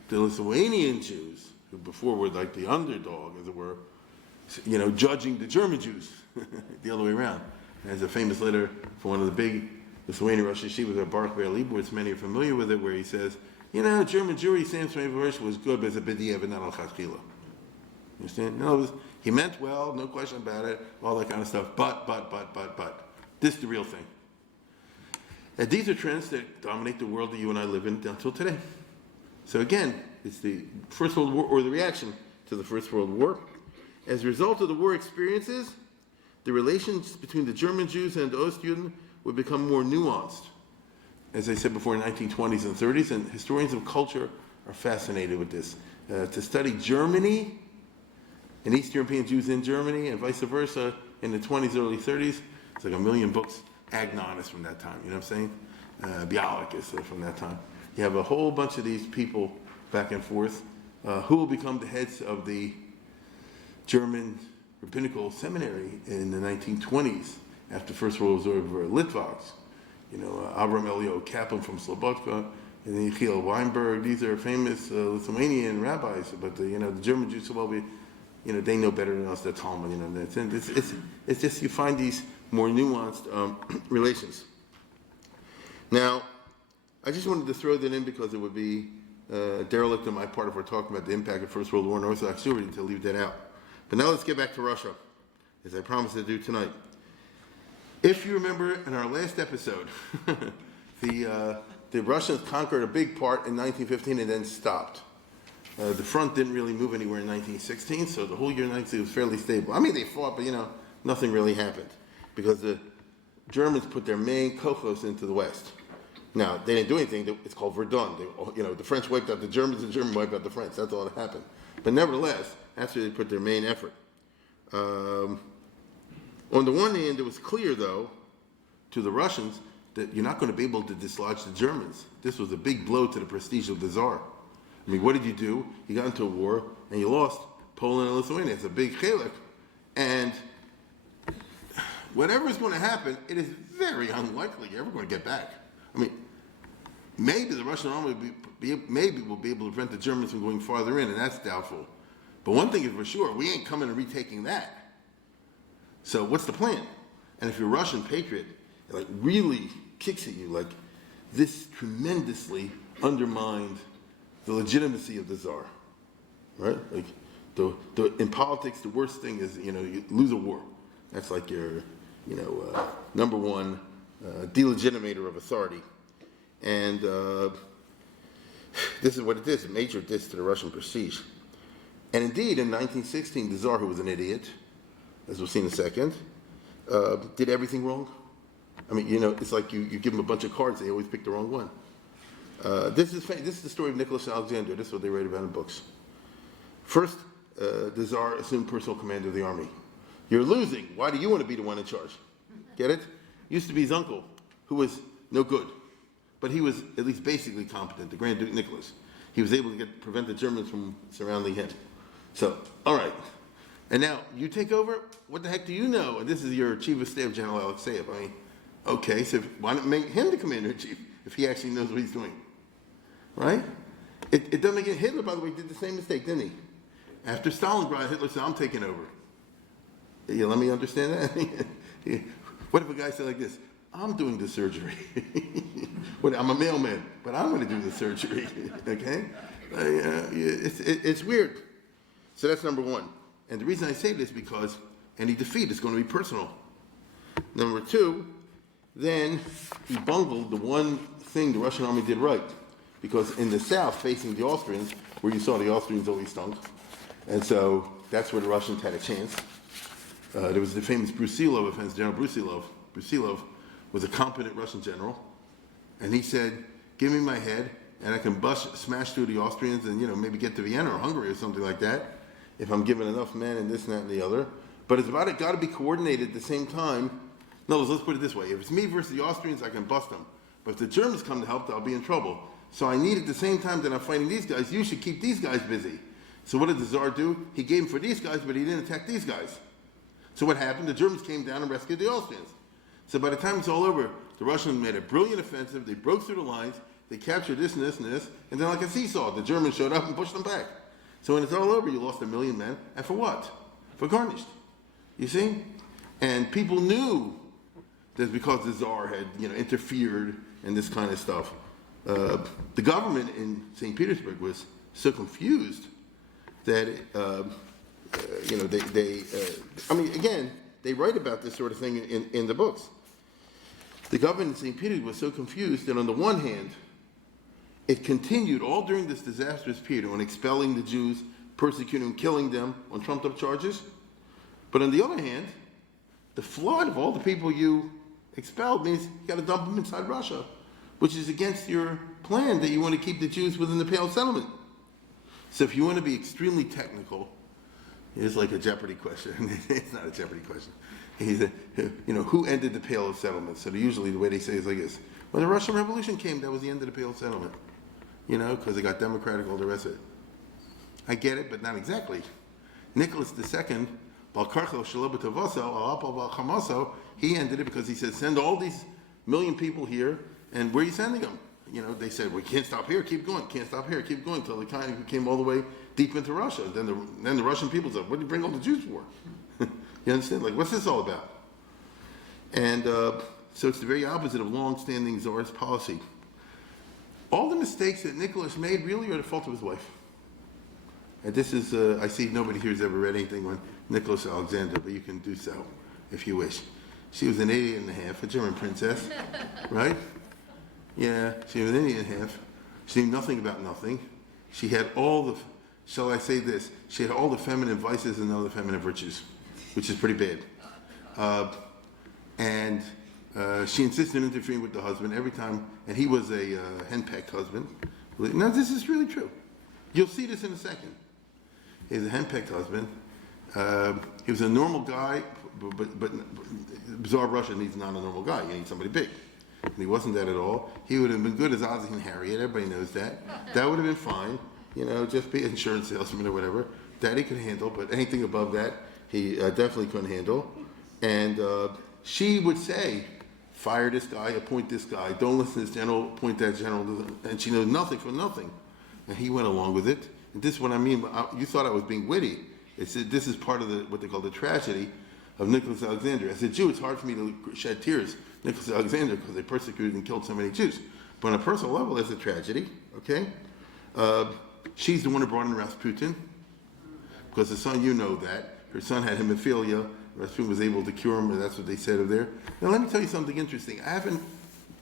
the Lithuanian Jews, who before were like the underdog, as it were, you know, judging the German Jews, the other way around. There's a famous letter from one of the big Lithuanian Rosh Yeshivas, Baruch Ber Leibowitz, many are familiar with it, where he says, you know, German Jewry, Sam Smeivorish was good, but it's a b'di'ev and not al-chachila. You understand? No, he meant well, no question about it, all that kind of stuff, but. This is the real thing. And these are trends that dominate the world that you and I live in until today. So again, it's the First World War, or the reaction to the First World War. As a result of the war experiences, the relations between the German Jews and the Ostjuden would become more nuanced. As I said before, in the 1920s and 30s, and historians of culture are fascinated with this. To study Germany and East European Jews in Germany and vice versa in the 20s, early 30s, it's like a million books. Agnon is from that time, you know what I'm saying? Bialik is from that time. You have a whole bunch of these people back and forth who will become the heads of the German rabbinical seminary in the 1920s after First World War over Litvaks. You know, Avram Elio Kaplan from Slobodka and Yechiel Weinberg. These are famous Lithuanian rabbis, but the German Jews, well, they know better than us. The Talmud, you know. It's just you find these more nuanced relations. Now, I just wanted to throw that in because it would be derelict on my part if we're talking about the impact of First World War on Orthodox Jewry to leave that out. But now let's get back to Russia, as I promised to do tonight. If you remember in our last episode, the Russians conquered a big part in 1915 and then stopped. The front didn't really move anywhere in 1916, so the whole year 1916 was fairly stable. I mean, they fought, but nothing really happened because the Germans put their main kochos into the west. Now, they didn't do anything. It's called Verdun. The French wiped out the Germans, the Germans wiped out the French. That's all that happened. But nevertheless, that's where they put their main effort. On the one hand, it was clear, though, to the Russians that you're not going to be able to dislodge the Germans. This was a big blow to the prestige of the Tsar. I mean, what did you do? You got into a war, and you lost Poland and Lithuania. It's a big chalik. And whatever is going to happen, it is very unlikely you're ever going to get back. I mean, maybe the Russian army maybe will be able to prevent the Germans from going farther in, and that's doubtful. But one thing is for sure, we ain't coming and retaking that. So what's the plan? And if you're a Russian patriot, it like really kicks at you, like this tremendously undermined the legitimacy of the Tsar, right? Like in politics, the worst thing is, you lose a war. That's like your, number one delegitimator of authority. And this is what it is, a major diss to the Russian prestige. And indeed, in 1916, the Tsar, who was an idiot, as we'll see in a second, did everything wrong. I mean, it's like you give them a bunch of cards, they always pick the wrong one. This is the story of Nicholas Alexander. This is what they write about in books. First, the Tsar assumed personal command of the army. You're losing. Why do you want to be the one in charge? Get it? Used to be his uncle, who was no good. But he was at least basically competent, the Grand Duke Nicholas. He was able to prevent the Germans from surrounding him. So, all right. And now, you take over? What the heck do you know? And this is your Chief of Staff, General Alexeyev. I mean, okay, so why not make him the Commander-in-Chief if he actually knows what he's doing? Right? It doesn't make it. Hitler, by the way, did the same mistake, didn't he? After Stalingrad, Hitler said, I'm taking over. You let me understand that? What if a guy said like this, I'm doing the surgery. I'm a mailman, but I'm going to do the surgery, okay? It's weird. So that's number one. And the reason I say this is because any defeat is going to be personal. Number two, then he bungled the one thing the Russian army did right. Because in the south, facing the Austrians, where you saw the Austrians always stunk, and so that's where the Russians had a chance. There was the famous Brusilov offense, General Brusilov. Brusilov was a competent Russian general, and he said, give me my head, and I can smash through the Austrians and, maybe get to Vienna or Hungary or something like that, if I'm given enough men and this and that and the other. But it's got to be coordinated at the same time. No, let's put it this way. If it's me versus the Austrians, I can bust them. But if the Germans come to help, I'll be in trouble. So I need at the same time that I'm fighting these guys, you should keep these guys busy. So what did the Tsar do? He gave them for these guys, but he didn't attack these guys. So what happened? The Germans came down and rescued the Austrians. So by the time it's all over, the Russians made a brilliant offensive. They broke through the lines. They captured this and this and this. And then like a seesaw, the Germans showed up and pushed them back. So when it's all over, you lost 1 million men. And for what? For garnished. You see? And people knew that because the Tsar had, interfered and this kind of stuff. The government in St. Petersburg was so confused that, they write about this sort of thing in the books. The government in St. Petersburg was so confused that on the one hand, it continued all during this disastrous period on expelling the Jews, persecuting them, killing them on trumped-up charges. But on the other hand, the flood of all the people you expelled means you got to dump them inside Russia, which is against your plan that you want to keep the Jews within the Pale of Settlement. So if you want to be extremely technical, it's like a Jeopardy question. It's not a Jeopardy question. He said, who ended the Pale of Settlement? So usually the way they say it is like this. When the Russian Revolution came, that was the end of the Pale of Settlement. Because they got democratic, all the rest of it. I get it, but not exactly. Nicholas II, he ended it because he said, send all these million people here, and where are you sending them? They said, we can't stop here, keep going, can't stop here, keep going, until they kind of came all the way deep into Russia. Then the Russian people said, what do you bring all the Jews for? You understand? Like, what's this all about? And so it's the very opposite of long-standing Tsarist policy. All the mistakes that Nicholas made really are the fault of his wife. And this is, I see nobody here has ever read anything on Nicholas Alexander, but you can do so if you wish. She was an idiot and a half, a German princess, right? Yeah, she was an idiot and a half. She knew nothing about nothing. She had all the, shall I say this, she had all the feminine vices and none of the feminine virtues, which is pretty bad. And she insisted on interfering with the husband every time, and he was a henpecked husband. Now, this is really true. You'll see this in a second. He's a henpecked husband. He was a normal guy, but bizarre Russia needs not a normal guy. You need somebody big. And he wasn't that at all. He would have been good as Ozzie and Harriet. Everybody knows that. That would have been fine. Just be an insurance salesman or whatever. That he could handle, but anything above that, he definitely couldn't handle. And she would say fire this guy, appoint this guy, don't listen to this general, appoint that general, and she knows nothing from nothing. And he went along with it. And this is what I mean, you thought I was being witty. It's, this is part of what they call the tragedy of Nicholas Alexander. As a Jew, it's hard for me to shed tears, Nicholas Alexander, because they persecuted and killed so many Jews. But on a personal level, it's a tragedy, okay? She's the one who brought in Rasputin, because the son, you know that. Her son had hemophilia. Rasputin was able to cure him, and that's what they said of there. Now, let me tell you something interesting. I haven't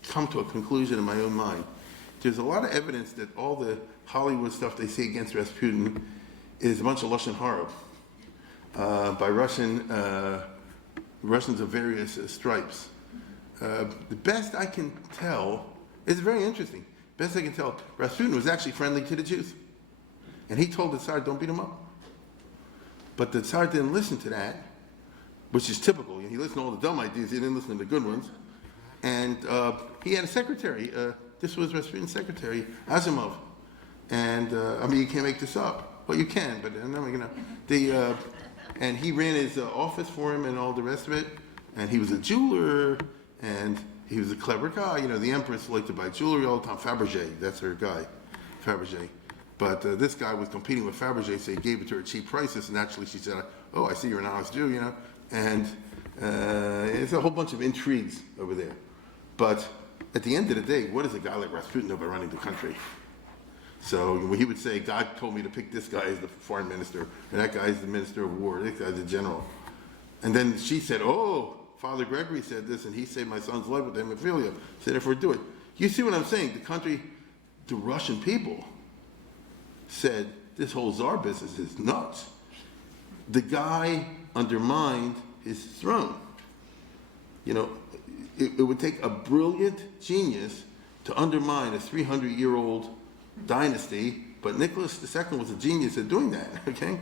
come to a conclusion in my own mind. There's a lot of evidence that all the Hollywood stuff they say against Rasputin is a bunch of Lashon Hara by Russians of various stripes. The best I can tell, it's very interesting. Best I can tell, Rasputin was actually friendly to the Jews. And he told the Tsar, don't beat him up. But the Tsar didn't listen to that, which is typical. He listened to all the dumb ideas, he didn't listen to the good ones. And he had a secretary, this was Rasputin's secretary, Asimov. And I mean, you can't make this up. Well, you can, but and he ran his office for him and all the rest of it. And he was a jeweler, and he was a clever guy. You know, the Empress liked to buy jewelry all the time. Fabergé, that's her guy, Fabergé. But this guy was competing with Fabergé, so he gave it to her at cheap prices. And actually, she said, "Oh, I see you're an honest Jew," you know. And it's a whole bunch of intrigues over there. But at the end of the day, what does a guy like Rasputin know about running the country? So when he would say, God told me to pick this guy as the foreign minister, and that guy is the minister of war, this guy's the general. And then she said, oh, Father Gregory said this, and he saved my son's life with hemophilia, so therefore do it. You see what I'm saying? The country, the Russian people said, this whole Tsar business is nuts. The guy undermined his throne. You know, it would take a brilliant genius to undermine a 300-year-old dynasty, but Nicholas II was a genius at doing that, okay?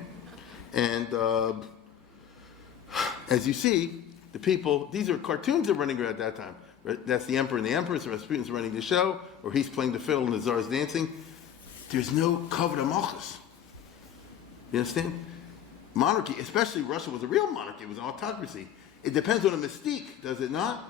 And as you see, the people, these are cartoons that are running around at that time. That's the emperor and the empress, Rasputin's running the show, or he's playing the fiddle and the Tsar's dancing. There's no kavod malchus. You understand? Monarchy, especially Russia, was a real monarchy, it was an autocracy. It depends on a mystique, does it not?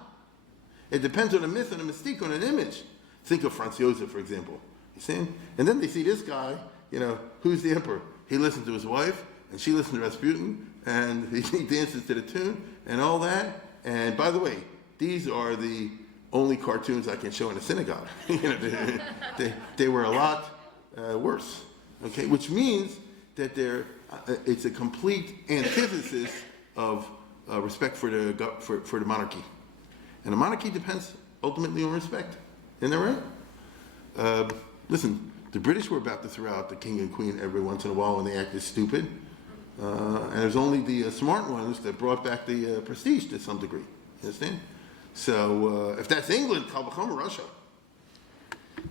It depends on a myth and a mystique, on an image. Think of Franz Josef, for example. You see? And then they see this guy, you know, who's the emperor? He listens to his wife, and she listens to Rasputin, and he dances to the tune, and all that. And by the way, these are the only cartoons I can show in a synagogue. You know, they were a lot worse, okay? Which means that it's a complete antithesis of respect for the monarchy. And a monarchy depends ultimately on respect. Isn't that right? Listen, the British were about to throw out the king and queen every once in a while when they acted stupid. And it was only the smart ones that brought back the prestige to some degree. You understand? So if that's England, kal v'chomer Russia.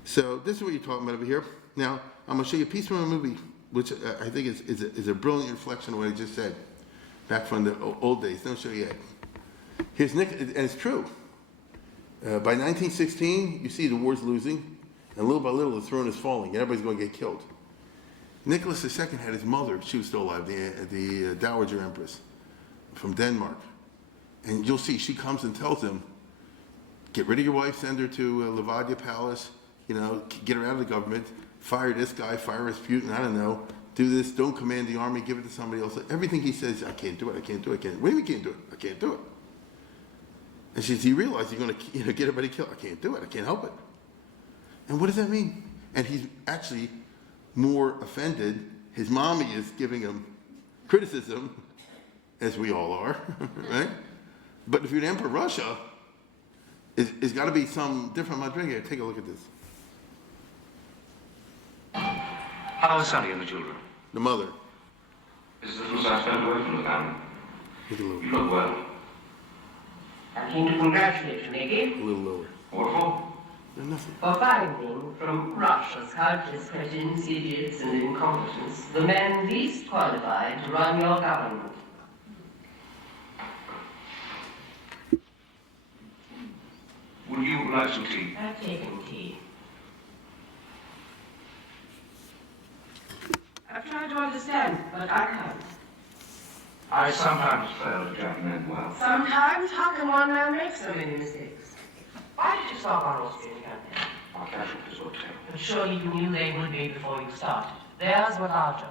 So this is what you're talking about over here. Now, I'm going to show you a piece from a movie, which I think is a brilliant reflection of what I just said, back from the old days. Don't show you yet. Here's Nick, and it's true. By 1916, you see the war's losing, and little by little the throne is falling, and everybody's going to get killed. Nicholas II had his mother, she was still alive, the Dowager Empress from Denmark. And you'll see, she comes and tells him, get rid of your wife, send her to Levadia Palace, you know, get her out of the government, fire this guy, fire Rasputin, I don't know, do this, don't command the army, give it to somebody else. Everything he says, I can't do it, I can't do it, I can't. What do you mean you can't do it? I can't do it. And she says, you realize you're going to get everybody killed. I can't do it, I can't help it. And what does that mean? And he's actually more offended. His mommy is giving him criticism, as we all are, right? But if you're the emperor of Russia, it's got to be some different Madrid here. Take a look at this. How are Sonny and the children? The mother. Is the little son spent away from the family? You look well. I came to congratulate you, Nicky. A little lower. What for? Nothing. For finding from Russia's countless cretins, idiots, and incompetents the men least qualified to run your government. Would you like some tea? I've taken tea. I've tried to understand, but I can't. I sometimes fail to judge men well. Sometimes, how can one man make so many mistakes? Why did you stop our Austrian campaign? Our casualties were 10. But surely you knew they would be before you started. Theirs were larger.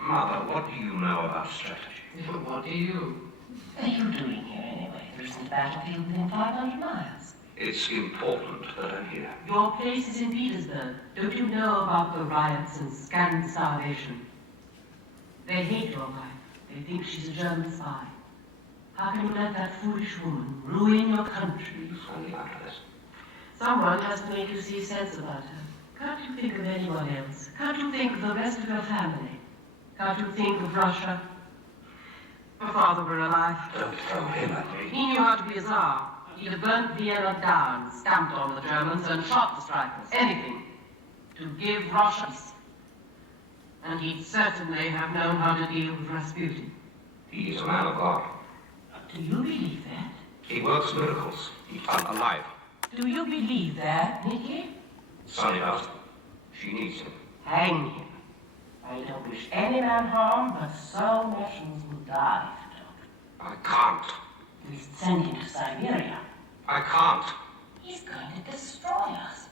Mother, what do you know about strategy? What do you? What are you doing here anyway? There isn't a battlefield within 500 miles. It's important that I'm here. Your place is in Petersburg. Don't you know about the riots and scant starvation? They hate your wife. They think she's a German spy. How can you let that foolish woman ruin your country? Only after this. Someone has to make you see sense about her. Can't you think of anyone else? Can't you think of the rest of your family? Can't you think of Russia? Her father were alive. Don't throw him at me. He knew how to be a czar. He'd have burnt Vienna down, stamped on the Germans, and shot the strikers. Anything to give Russia peace. And he'd certainly have known how to deal with Rasputin. He is a man of God. Do you believe that? He works miracles. He's alive. Do you believe that, Nicky? Sonny does. She needs him. Hang him. I don't wish any man harm, but some Russians will die if you don't. I can't. We send him to Siberia. I can't. He's going to destroy us.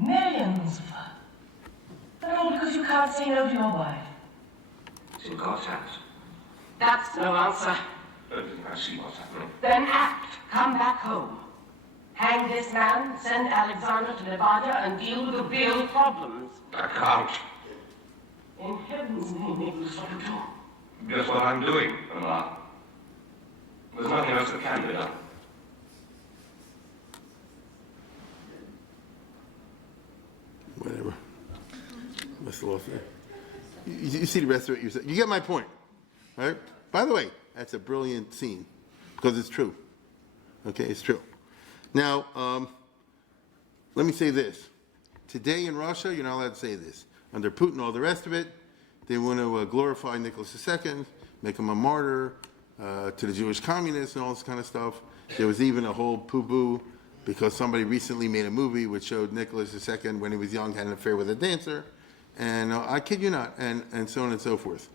Millions of us. But all because you can't say no to your wife. It's in God's hands. That's no answer. I see what's happening. Then act. Come back home. Hang this man, send Alexander to Nevada, and deal with the real problems. I can't. In heaven's name, Nicholas, what to do? Guess what I'm doing, Mama? There's nothing else that can be done. Whatever. That's the law there. You see the rest of it yourself. You get my point, right? By the way, that's a brilliant scene because it's true. Okay, it's true. Now, let me say this. Today in Russia, you're not allowed to say this. Under Putin, all the rest of it, they want to glorify Nicholas II, make him a martyr to the Jewish communists and all this kind of stuff. There was even a whole poo-boo because somebody recently made a movie which showed Nicholas II when he was young had an affair with a dancer. And I kid you not, and so on and so forth.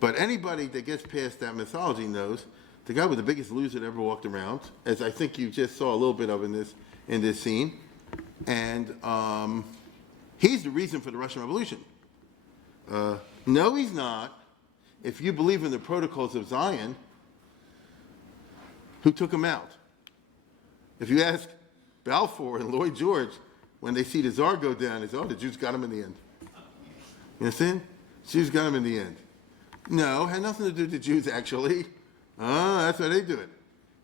But anybody that gets past that mythology knows the guy was the biggest loser that ever walked around, as I think you just saw a little bit of in this scene. And he's the reason for the Russian Revolution. No, he's not. If you believe in the protocols of Zion, who took him out? If you ask Balfour and Lloyd George, when they see the Tsar go down, they say, oh, the Jews got him in the end. You understand? Jews got him in the end. No, had nothing to do with the Jews, actually. That's why they do it.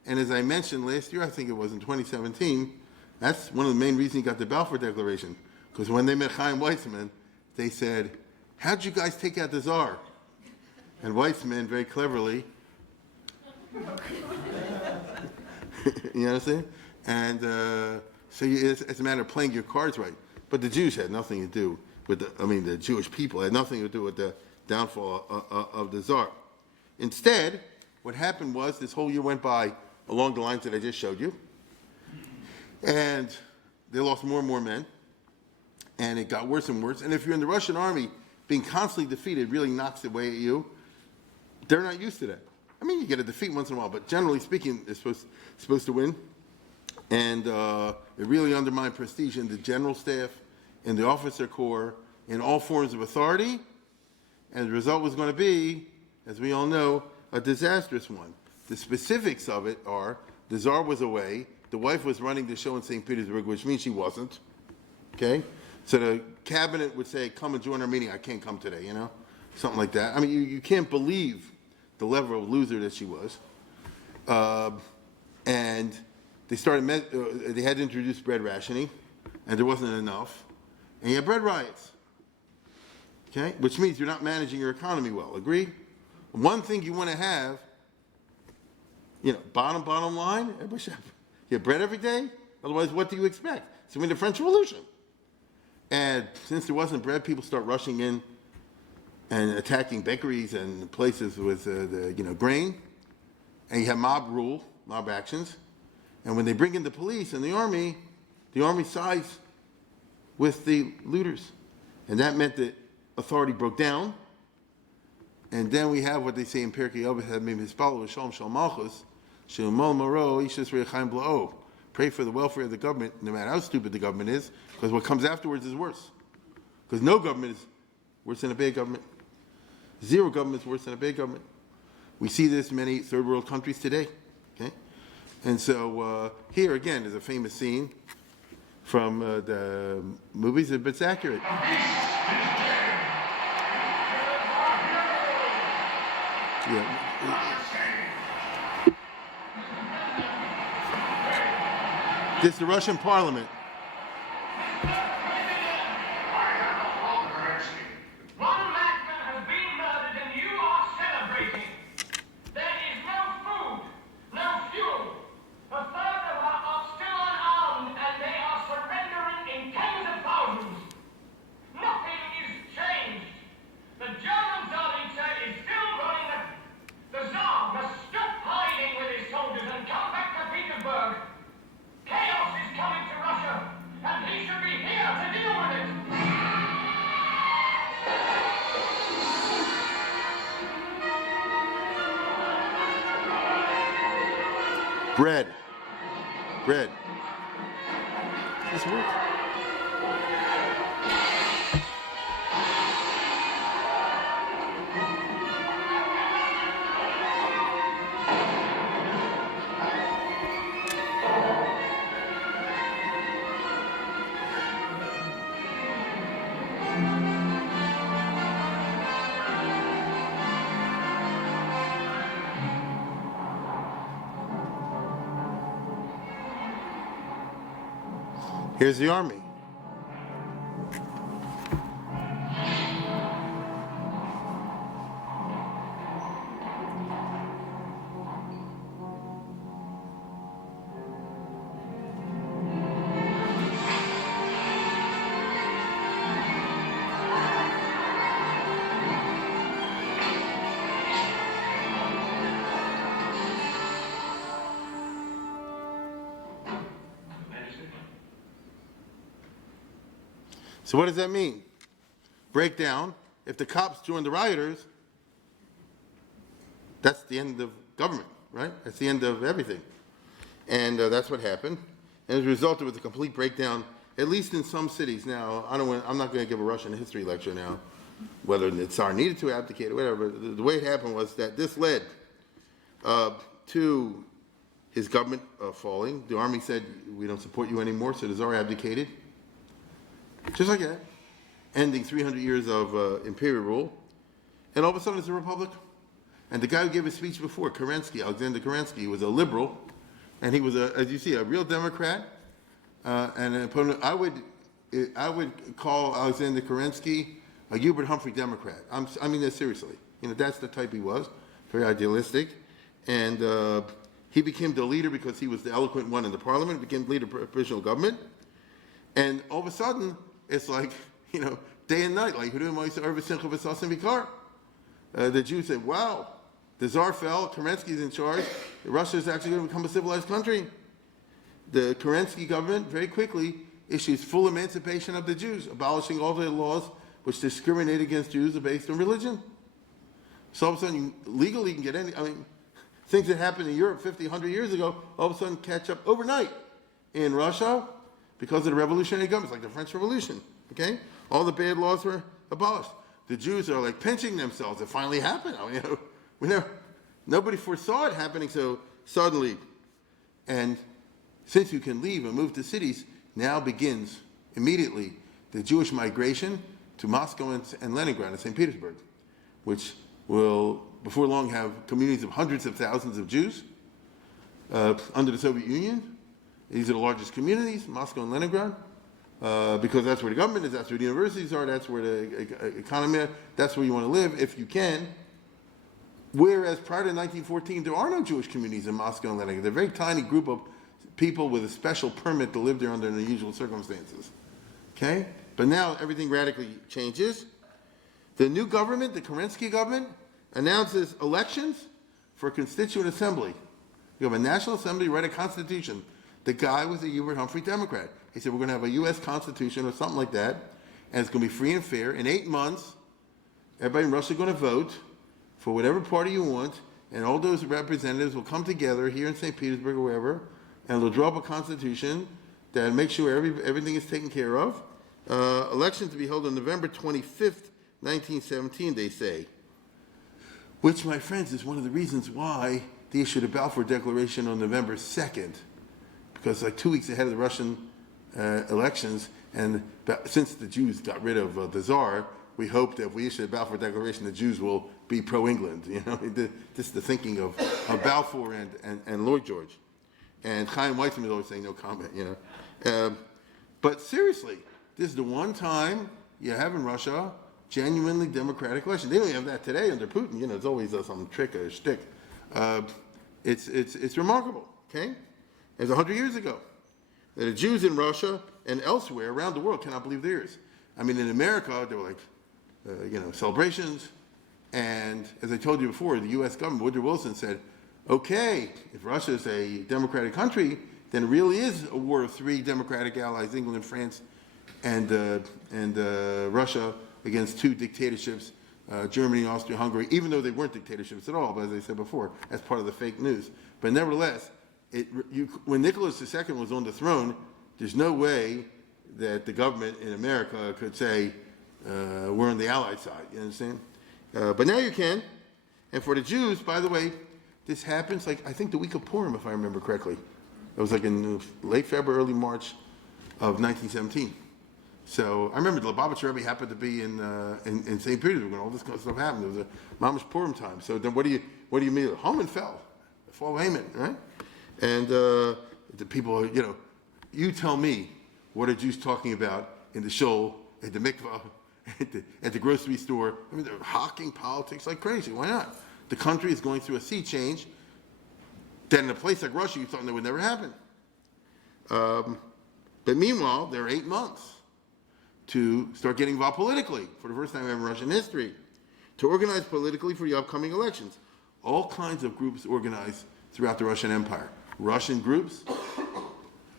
And as I mentioned last year, I think it was in 2017, that's one of the main reasons he got the Balfour Declaration. Because when they met Chaim Weizmann, they said, how'd you guys take out the Tsar? And Weizmann, very cleverly, you know what I'm saying? And so it's a matter of playing your cards right. But the Jews had nothing to do with the Jewish people had nothing to do with the downfall of the Tsar. Instead, what happened was this whole year went by along the lines that I just showed you. And they lost more and more men. And it got worse and worse. And if you're in the Russian army, being constantly defeated really knocks away at you. They're not used to that. I mean, you get a defeat once in a while, but generally speaking, they're supposed to win. And it really undermined prestige in the general staff, in the officer corps, in all forms of authority. And the result was going to be, as we all know, a disastrous one. The specifics of it are, the Tsar was away, the wife was running the show in St. Petersburg, which means she wasn't, okay? So the cabinet would say, come and join our meeting. I can't come today, something like that. I mean, you can't believe the level of loser that she was. And they they had to introduce bread rationing, and there wasn't enough. And you had bread riots, okay? Which means you're not managing your economy well, agree? One thing you want to have, bottom line, everybody should you have bread every day? Otherwise, what do you expect? So the French Revolution. And since there wasn't bread, people start rushing in and attacking bakeries and places with grain. And you have mob rule, mob actions. And when they bring in the police and the army sides with the looters. And that meant that authority broke down. And then we have what they say in Pirkei Avos, had made his followers, Shalom Shal Malchus, Shel Mol Maro, Ishas Rechaim Bla'o. pray for the welfare of the government, no matter how stupid the government is, because what comes afterwards is worse. Because no government is worse than a bad government. Zero government is worse than a bad government. We see this in many third world countries today. Okay? And so here again is a famous scene from the movies, but it's accurate. Yeah. This is the Russian parliament. One madman has been murdered and you are celebrating. There is no food, no fuel. A third of us are still unarmed and they are surrendering in tens of thousands. Nothing is changed. The German Tsarita is still running the Tsar must stop hiding with his soldiers and come back to Petersburg. Chaos is coming to Russia, and he should be here to deal with it. Bread. Bread. This works. Here's the army. So what does that mean? Breakdown. If the cops join the rioters, that's the end of government, right? That's the end of everything. And that's what happened. And as a result, it was a complete breakdown, at least in some cities. Now, I'm not going to give a Russian history lecture now, whether the Tsar needed to abdicate or whatever. But the way it happened was that this led to his government falling. The army said, we don't support you anymore, so the Tsar abdicated. Just like that, ending 300 years of imperial rule, and all of a sudden it's a republic. And the guy who gave a speech before, Alexander Kerensky, was a liberal, and he was, as you see, a real Democrat, and an opponent. I would call Alexander Kerensky a Hubert Humphrey Democrat. I mean that seriously. You know, that's the type he was, very idealistic, and he became the leader because he was the eloquent one in the parliament, became leader of provisional government, and all of a sudden, it's like, you know, day and night, like the Jews said, wow, the Tsar fell, Kerensky's in charge, Russia is actually going to become a civilized country. The Kerensky government very quickly issues full emancipation of the Jews, abolishing all the laws which discriminate against Jews based on religion. So all of a sudden, legally you can get things that happened in Europe 50, 100 years ago, all of a sudden catch up overnight in Russia, because of the revolutionary governments, like the French Revolution, okay? All the bad laws were abolished. The Jews are like pinching themselves. It finally happened. Nobody foresaw it happening so suddenly. And since you can leave and move to cities, now begins immediately the Jewish migration to Moscow and Leningrad and St. Petersburg, which will, before long, have communities of hundreds of thousands of Jews under the Soviet Union. These are the largest communities, Moscow and Leningrad, because that's where the government is, that's where the universities are, that's where the economy is, that's where you want to live if you can. Whereas prior to 1914, there are no Jewish communities in Moscow and Leningrad. They're a very tiny group of people with a special permit to live there under unusual circumstances. Okay? But now everything radically changes. The new government, the Kerensky government, announces elections for a constituent assembly. You have a national assembly, write a constitution. The guy was a Hubert Humphrey Democrat. He said, we're going to have a U.S. Constitution or something like that, and it's going to be free and fair. In 8 months, everybody in Russia is going to vote for whatever party you want, and all those representatives will come together here in St. Petersburg or wherever and they'll draw up a constitution that makes sure everything is taken care of. Election to be held on November 25th, 1917, they say. Which, my friends, is one of the reasons why they issued a Balfour Declaration on November 2nd. Because like 2 weeks ahead of the Russian elections, and since the Jews got rid of the Tsar, we hope that if we issue a Balfour Declaration, the Jews will be pro-England. You know, this is the thinking of Balfour and Lloyd George. And Chaim Weizmann is always saying no comment, you know. But seriously, this is the one time you have in Russia genuinely democratic election. They don't even have that today under Putin. You know, it's always some trick or shtick. It's remarkable, okay? It was 100 years ago. The Jews in Russia and elsewhere around the world cannot believe theirs. I mean, in America, there were like, celebrations. And as I told you before, the U.S. government, Woodrow Wilson said, okay, if Russia is a democratic country, then it really is a war of three democratic allies, England and France and Russia, against two dictatorships, Germany, Austria, Hungary, even though they weren't dictatorships at all, but as I said before, as part of the fake news. But nevertheless, when Nicholas II was on the throne, there's no way that the government in America could say, we're on the Allied side, you understand? But now you can. And for the Jews, by the way, this happens I think the week of Purim, if I remember correctly. It was like in late February, early March of 1917. So I remember the Lubavitcher Rebbe happened to be in St. Petersburg when all this kind of stuff happened. It was a mamash Purim time. So then what do you mean? Haman fell. The fall of Haman, right? And the people, you tell me, what are Jews talking about in the shul, at the mikvah, at the grocery store? I mean, they're hawking politics like crazy. Why not? The country is going through a sea change that in a place like Russia, you thought that would never happen. But meanwhile, there are 8 months to start getting involved politically for the first time in Russian history, to organize politically for the upcoming elections. All kinds of groups organized throughout the Russian Empire. Russian groups,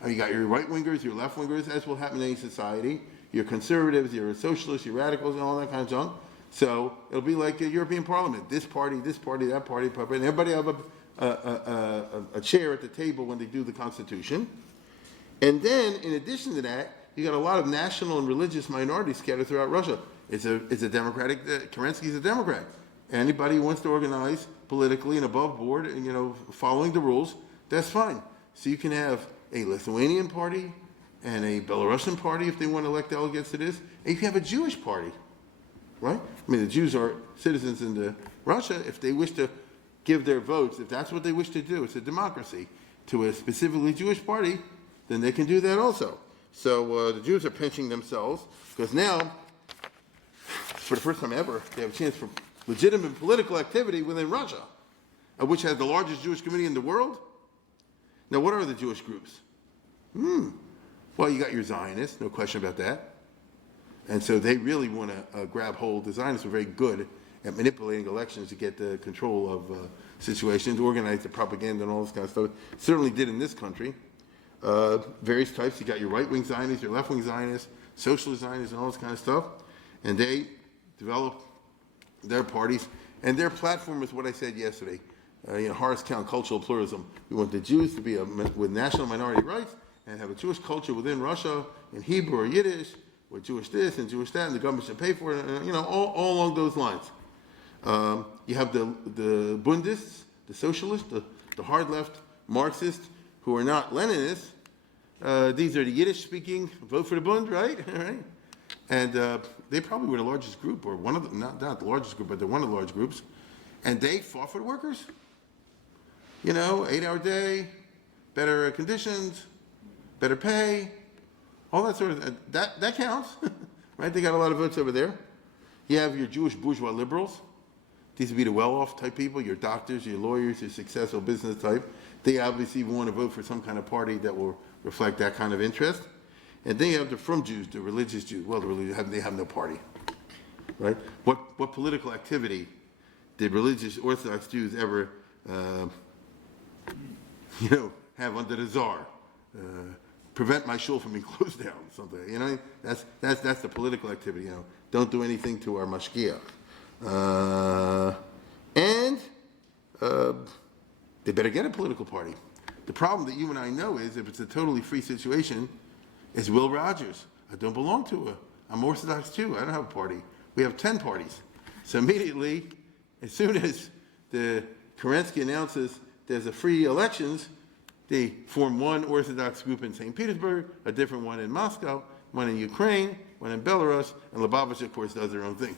you got your right-wingers, your left-wingers, as will happen in any society, your conservatives, your socialists, your radicals, and all that kind of junk. So it'll be like a European Parliament. This party, that party, and everybody have a chair at the table when they do the Constitution. And then, in addition to that, you got a lot of national and religious minorities scattered throughout Russia. It's a democratic. Kerensky's a Democrat. Anybody who wants to organize politically and above board, and following the rules, that's fine. So you can have a Lithuanian party and a Belarusian party if they want to elect delegates to this, and you can have a Jewish party, right? I mean, the Jews are citizens in Russia. If they wish to give their votes, if that's what they wish to do, it's a democracy, to a specifically Jewish party, then they can do that also. So the Jews are pinching themselves because now, for the first time ever, they have a chance for legitimate political activity within Russia, which has the largest Jewish community in the world. Now, what are the Jewish groups? Well, you got your Zionists, no question about that. And so they really want to grab hold. The Zionists are very good at manipulating elections to get the control of situations, organize the propaganda and all this kind of stuff. Certainly did in this country. Various types. You got your right-wing Zionists, your left-wing Zionists, socialist Zionists, and all this kind of stuff. And they develop their parties. And their platform is what I said yesterday. Horace Count, cultural pluralism. We want the Jews to be with national minority rights and have a Jewish culture within Russia in Hebrew or Yiddish, or Jewish this and Jewish that, and the government should pay for it, all along those lines. You have the Bundists, the socialists, the hard left Marxists, who are not Leninists. These are the Yiddish-speaking, vote for the Bund, right? Right? And they probably were the largest group, or one of the, not the largest group, but they're one of the large groups. And they fought for the workers. 8-hour day, better conditions, better pay, all that sort of, that counts, right? They got a lot of votes over there. You have your Jewish bourgeois liberals. These would be the well-off type people, your doctors, your lawyers, your successful business type. They obviously want to vote for some kind of party that will reflect that kind of interest. And then you have the frum Jews, the religious Jews. Well, they have no party, right? What political activity did religious Orthodox Jews ever, have under the Tsar? Prevent my shul from being closed down, something. That's the political activity. Don't do anything to our mashgiach. And they better get a political party. The problem that you and I know is if it's a totally free situation, it's Will Rogers. I don't belong to I'm Orthodox Jew. I don't have a party. We have 10 parties. So immediately, as soon as the Kerensky announces there's a free elections, they form one Orthodox group in St. Petersburg, a different one in Moscow, one in Ukraine, one in Belarus, and Lubavitch, of course, does their own thing.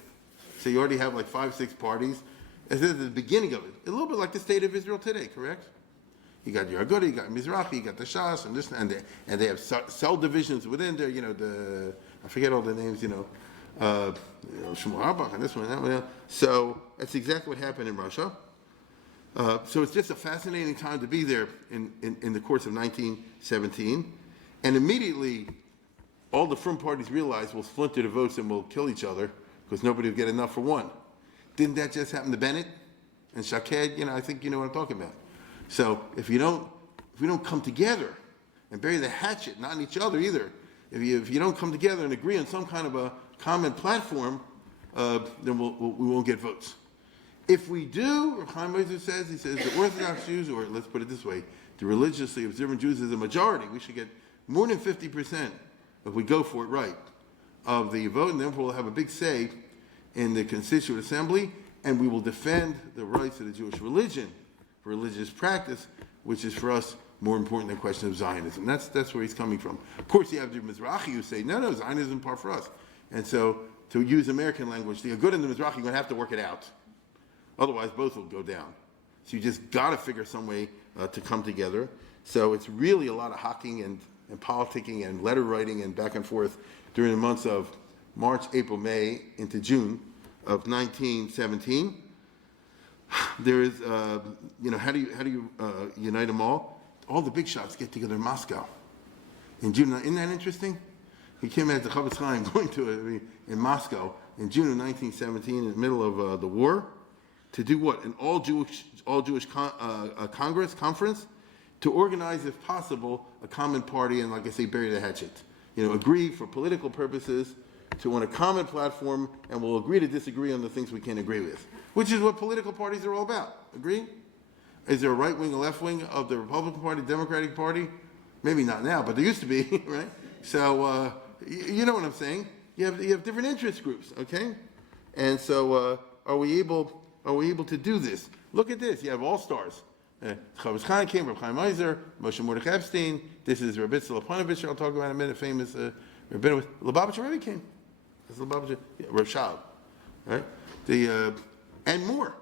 So you already have like 5, 6 parties. This is the beginning of it. A little bit like the state of Israel today, correct? You got your Agudi, you got Mizrahi, you got the Shas, and this, and they have cell divisions within there. I forget all the names. Shmuel Arbach and this one, and that one. So that's exactly what happened in Russia. So it's just a fascinating time to be there in the course of 1917, and immediately all the front parties realized we'll splinter the votes and we'll kill each other because nobody will get enough for one. Didn't that just happen to Bennett and Shaked? I think you know what I'm talking about. So if we don't come together and bury the hatchet, not in each other either, if you don't come together and agree on some kind of a common platform, then we won't get votes. If we do, Chaim Ozer says, the Orthodox Jews, or let's put it this way, the religiously observant Jews is a majority. We should get more than 50% if we go for it right of the vote, and then we'll have a big say in the Constituent Assembly, and we will defend the rights of the Jewish religion, for religious practice, which is for us more important than the question of Zionism. That's where he's coming from. Of course, you have the Mizrahi who say, no, Zionism is part for us. And so, to use American language, the good and the Mizrahi are going to have to work it out. Otherwise, both will go down. So you just got to figure some way to come together. So it's really a lot of hawking and politicking and letter writing and back and forth during the months of March, April, May into June of 1917. There is, how do you unite them all? All the big shots get together in Moscow in June. Isn't that interesting? He came at the Chavetz Chaim going to in Moscow in June of 1917 in the middle of the war to do what? An all Jewish conference to organize, if possible, a common party and, like I say, bury the hatchet. Agree for political purposes to on a common platform, and we'll agree to disagree on the things we can't agree with, which is what political parties are all about. Agree? Is there a right wing, a left wing of the Republican Party, Democratic Party? Maybe not now, but there used to be, right? So you know what I'm saying. You have different interest groups, okay? And so are we able to do this? Look at this. You have all stars. Chavetz Chaim came, Reb Chaim Ozer, Moshe Mordechai Epstein. This is Rabbi Lapanovich. I'll talk about in a minute. Famous rabbinic. Lubavitcher Rebbe came. That's Lubavitcher. Reb Shab, right? And more.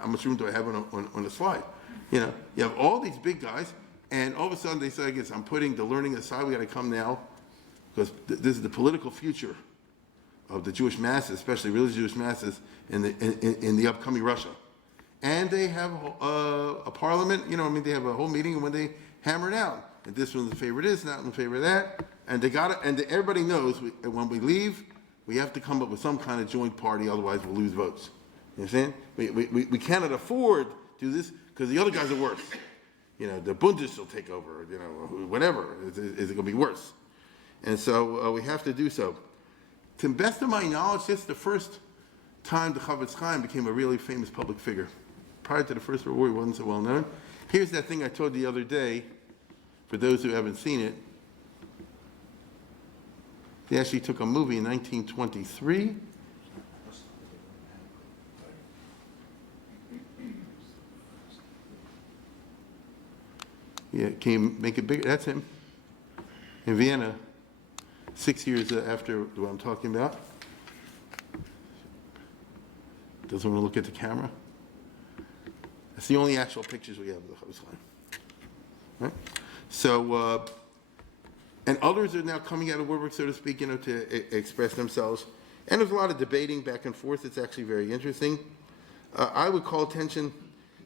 How much room do I have on the slide? You have all these big guys, and all of a sudden they say, I guess I'm putting the learning aside. We got to come now, because this is the political future of the Jewish masses, especially religious Jewish masses in the upcoming Russia. And they have a parliament. They have a whole meeting when they hammer it out. And this one's in favor of this, not in favor of that. And they got it. And everybody knows when we leave, we have to come up with some kind of joint party. Otherwise, we'll lose votes. You understand? We cannot afford to do this because the other guys are worse. The Bundes will take over. Whatever. Is it going to be worse? And so we have to do so. To the best of my knowledge, this is the first time the Chavetz Chaim became a really famous public figure. Prior to the First World War, he wasn't so well known. Here's that thing I told you the other day. For those who haven't seen it, they actually took a movie in 1923. Yeah, can you make it bigger? That's him. In Vienna, 6 years after what I'm talking about. Doesn't want to look at the camera. That's the only actual pictures we have of the Chavetz Chaim. Right? So, and others are now coming out of woodwork, so to speak, to express themselves. And there's a lot of debating back and forth. It's actually very interesting. I would call attention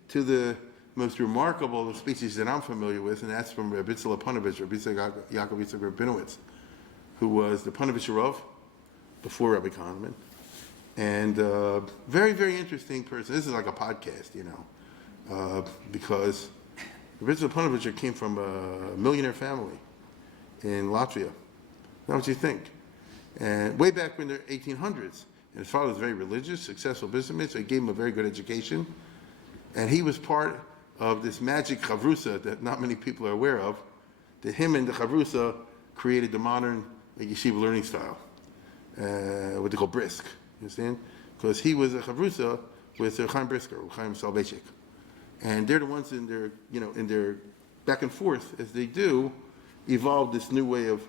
to the most remarkable of the speeches that I'm familiar with, and that's from Rabbi Lapanovich, Rabbi Yaakov Yitzchak Rabinowitz, who was the Panovich Rav before Rabbi Kahneman. And very, very interesting person. This is like a podcast, because Rabbi Lapanovich came from a millionaire family in Latvia. Not what you think. And way back in the 1800s. And his father was very religious, successful businessman, so he gave him a very good education. And he was part of this magic chavrusa that not many people are aware of, that him and the chavrusa created the modern yeshiva learning style, what they call brisk. You understand? Because he was a chavrusa with Chaim Brisker, Chaim Soloveitchik, and they're the ones in their back and forth as they do, evolved this new way of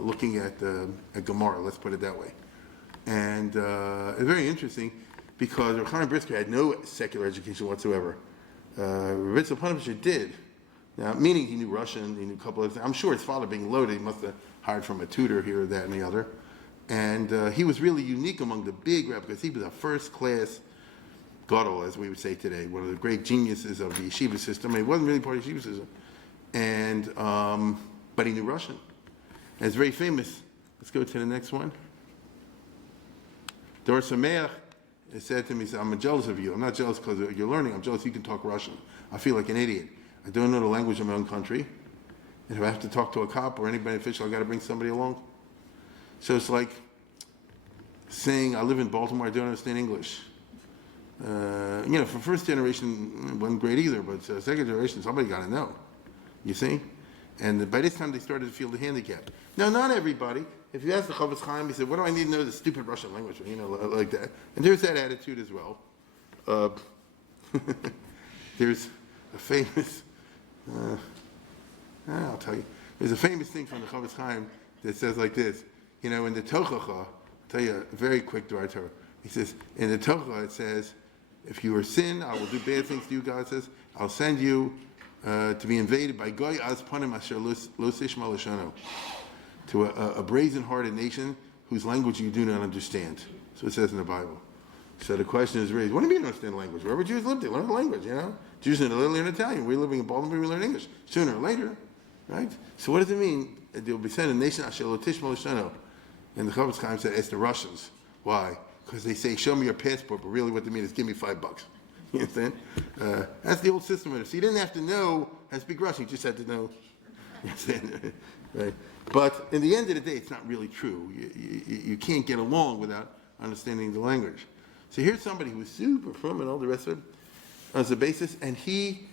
looking at Gemara. Let's put it that way, and it's very interesting because Chaim Brisker had no secular education whatsoever. Ravitzel Punisher did. Now, meaning he knew Russian, he knew a couple of things. I'm sure his father being loaded, he must have hired from a tutor here, that, and the other. And he was really unique among the big rabbis because he was a first-class gadol, as we would say today, one of the great geniuses of the yeshiva system. He wasn't really part of the yeshiva system, and but he knew Russian. And it's very famous. Let's go to the next one. Dor Sameach said to me, he said, I'm jealous of you. I'm not jealous because you're learning. I'm jealous you can talk Russian. I feel like an idiot. I don't know the language of my own country. And if I have to talk to a cop or anybody official, I got to bring somebody along. So it's like saying, I live in Baltimore, I don't understand English. For first generation, it wasn't great either, but second generation, somebody got to know. You see? And by this time, they started to feel the handicap. Now, not everybody. If you ask the Chavetz Chaim, he said, what do I need to know the stupid Russian language? Like that. And there's that attitude as well. There's a famous, I'll tell you, there's a famous thing from the Chavetz Chaim that says like this, in the Tochacha, I'll tell you a very quick Dvar Torah. He says, in the Tochacha it says, if you are sin, I will do bad things to you, God says, I'll send you to be invaded by Goy Az Panim Asher Lo Sishma Lashano, to a brazen-hearted nation whose language you do not understand. So it says in the Bible. So the question is raised, what do you mean understand language? Wherever Jews live, they learn the language, Jews learn Italian. We're living in Baltimore, we learn English. Sooner or later, right? So what does it mean? They'll be sent a nation, Asher Lo Tishma Lashano. And the Chavetz Chaim said, it's the Russians. Why? Because they say, show me your passport, but really what they mean is give me $5. You understand? That's the old system of it. So you didn't have to know how to speak Russian, you just had to know. You understand? Right? But in the end of the day, it's not really true. You can't get along without understanding the language. So here's somebody who was super firm and all the rest of it as a basis, and he,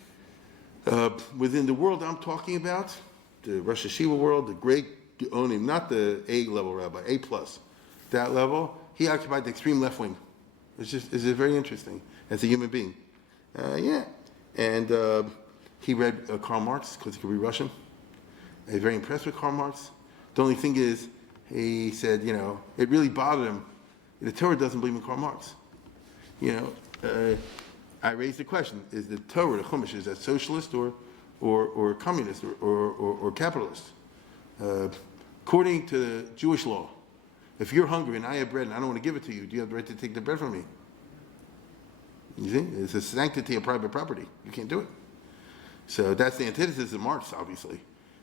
within the world I'm talking about, the Rosh Hashiva world, the great Geonim, not the A-level rabbi, A+, that level, he occupied the extreme left wing. It's just very interesting as a human being. And he read Karl Marx because he could read Russian. He's very impressed with Karl Marx. The only thing is, he said, it really bothered him. The Torah doesn't believe in Karl Marx. I raised the question: is the Torah, the Chumash, is that socialist or communist or capitalist? According to the Jewish law, if you're hungry and I have bread and I don't want to give it to you, do you have the right to take the bread from me? You see, it's a sanctity of private property. You can't do it. So that's the antithesis of Marx, obviously,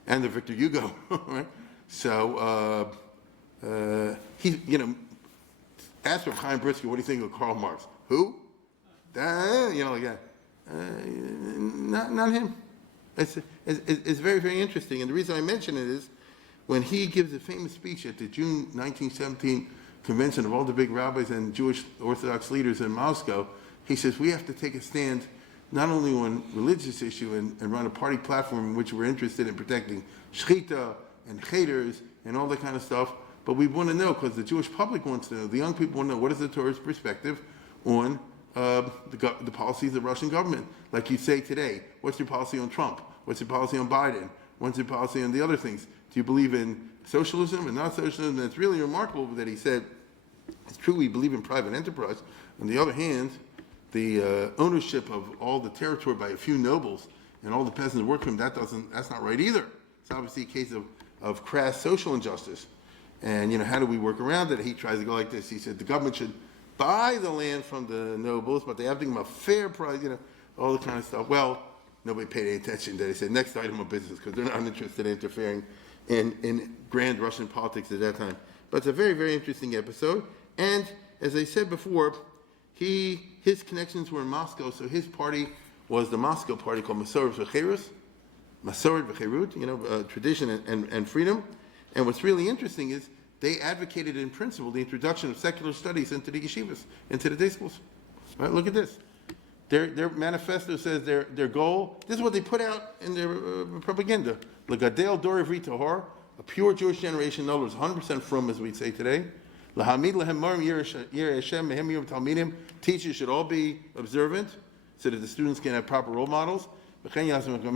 and the Victor Hugo. Right? So he, asked Rav Chaim Brisker, what do you think of Karl Marx? Who? Like that. Not him. It's very, very interesting. And the reason I mention it is when he gives a famous speech at the June 1917 convention of all the big rabbis and Jewish Orthodox leaders in Moscow, he says we have to take a stand not only on religious issue and run a party platform in which we're interested in protecting shechita and cheters and all that kind of stuff, but we want to know, because the Jewish public wants to know, the young people want to know, what is the Torah's perspective on the policies of the Russian government? Like you say today, what's your policy on Trump? What's your policy on Biden? What's your policy on the other things? Do you believe in socialism and not socialism? And it's really remarkable that he said, it's true we believe in private enterprise. On the other hand, the ownership of all the territory by a few nobles and all the peasants who work for him, that's not right either. It's obviously a case of crass social injustice. And, how do we work around it? He tries to go like this. He said the government should buy the land from the nobles, but they have to give them a fair price, all the kind of stuff. Well, nobody paid any attention to that. He said, next item of business, because they're not interested in interfering in grand Russian politics at that time. But it's a very, very interesting episode. And as I said before, his connections were in Moscow, so his party was the Moscow party called Masoret V'Cherut, tradition and freedom. And what's really interesting is they advocated in principle the introduction of secular studies into the yeshivas, into the day schools. Right? Look at this. Their manifesto says their goal, this is what they put out in their propaganda. L'gadel dor ivri tahor, a pure Jewish generation, in other words, 100% from, as we'd say today. L'hamid lehem marim yireh Hashem mehem yom talmidim. Teachers should all be observant so that the students can have proper role models. But together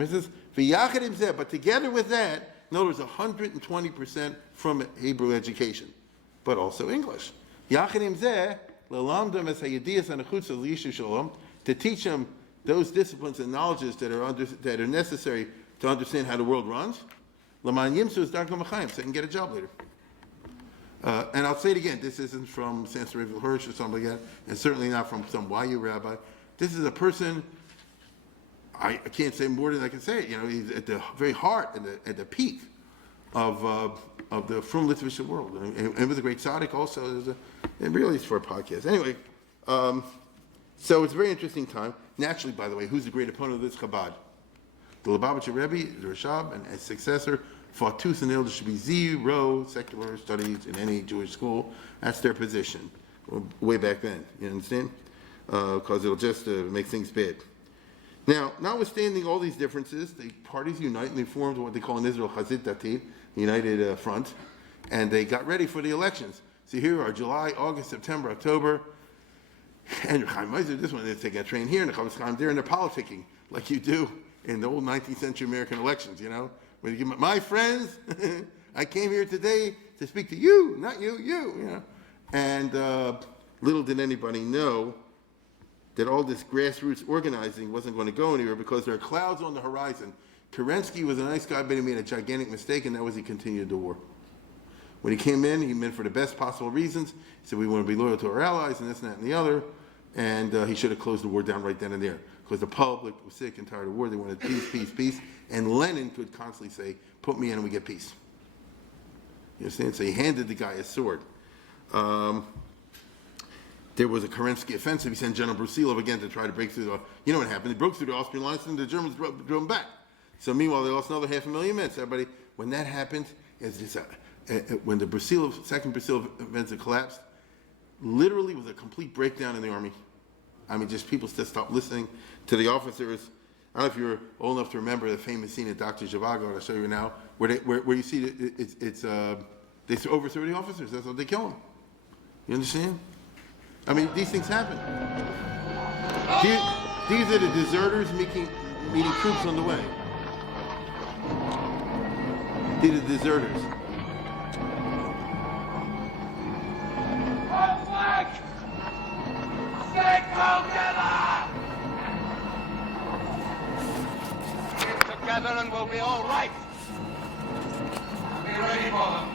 with that, in other words, 120% from Hebrew education, but also English. To teach them those disciplines and knowledges that are necessary to understand how the world runs, so they can get a job later. And I'll say it again, this isn't from Sansa Raphael Hirsch or something like that, and certainly not from some YU rabbi. This is a person, I can't say more than I can say it, he's at the very heart, at the peak of the Frum Litvische world. And with a great tzaddik also, and really it's for a podcast. Anyway, so it's a very interesting time. Naturally, by the way, who's the great opponent of this? Chabad. The Lubavitcher Rebbe, the Rashab, and his successor fought tooth and nail. There should be zero secular studies in any Jewish school. That's their position, way back then. You understand? Because it'll just make things bad. Now, notwithstanding all these differences, the parties unite and they formed what they call in Israel Chazit Datit, United Front, and they got ready for the elections. So here are July, August, September, October, and Chaim Meiser, this one, they take a train here, and the Chavis Chaim there, and they're politicking like you do in the old 19th century American elections, When you give my friends, I came here today to speak to you, not you. And little did anybody know that all this grassroots organizing wasn't going to go anywhere because there are clouds on the horizon. Kerensky was a nice guy, but he made a gigantic mistake, and that was he continued the war. When he came in, he meant for the best possible reasons. He said we want to be loyal to our allies, and this, and that, and the other. And he should have closed the war down right then and there because the public was sick and tired of war. They wanted peace, peace, peace. And Lenin could constantly say, put me in and we get peace. You understand? So he handed the guy a sword. There was a Kerensky offensive. He sent General Brusilov again to try to break through the... You know what happened? They broke through the Austrian lines and the Germans drove them back. So meanwhile, they lost another 500,000 men. So everybody, when that happened, when the second Brusilov offensive collapsed, literally was a complete breakdown in the army. I mean, just people just stopped listening to the officers. I don't know if you're old enough to remember the famous scene at Dr. Zhivago, I'll show you now, where you see they overthrow the officers. That's how they kill them. You understand? I mean, these things happen. These are the deserters meeting troops on the way. These are the deserters. Stay together! Get together and we'll be all right. Be ready for them.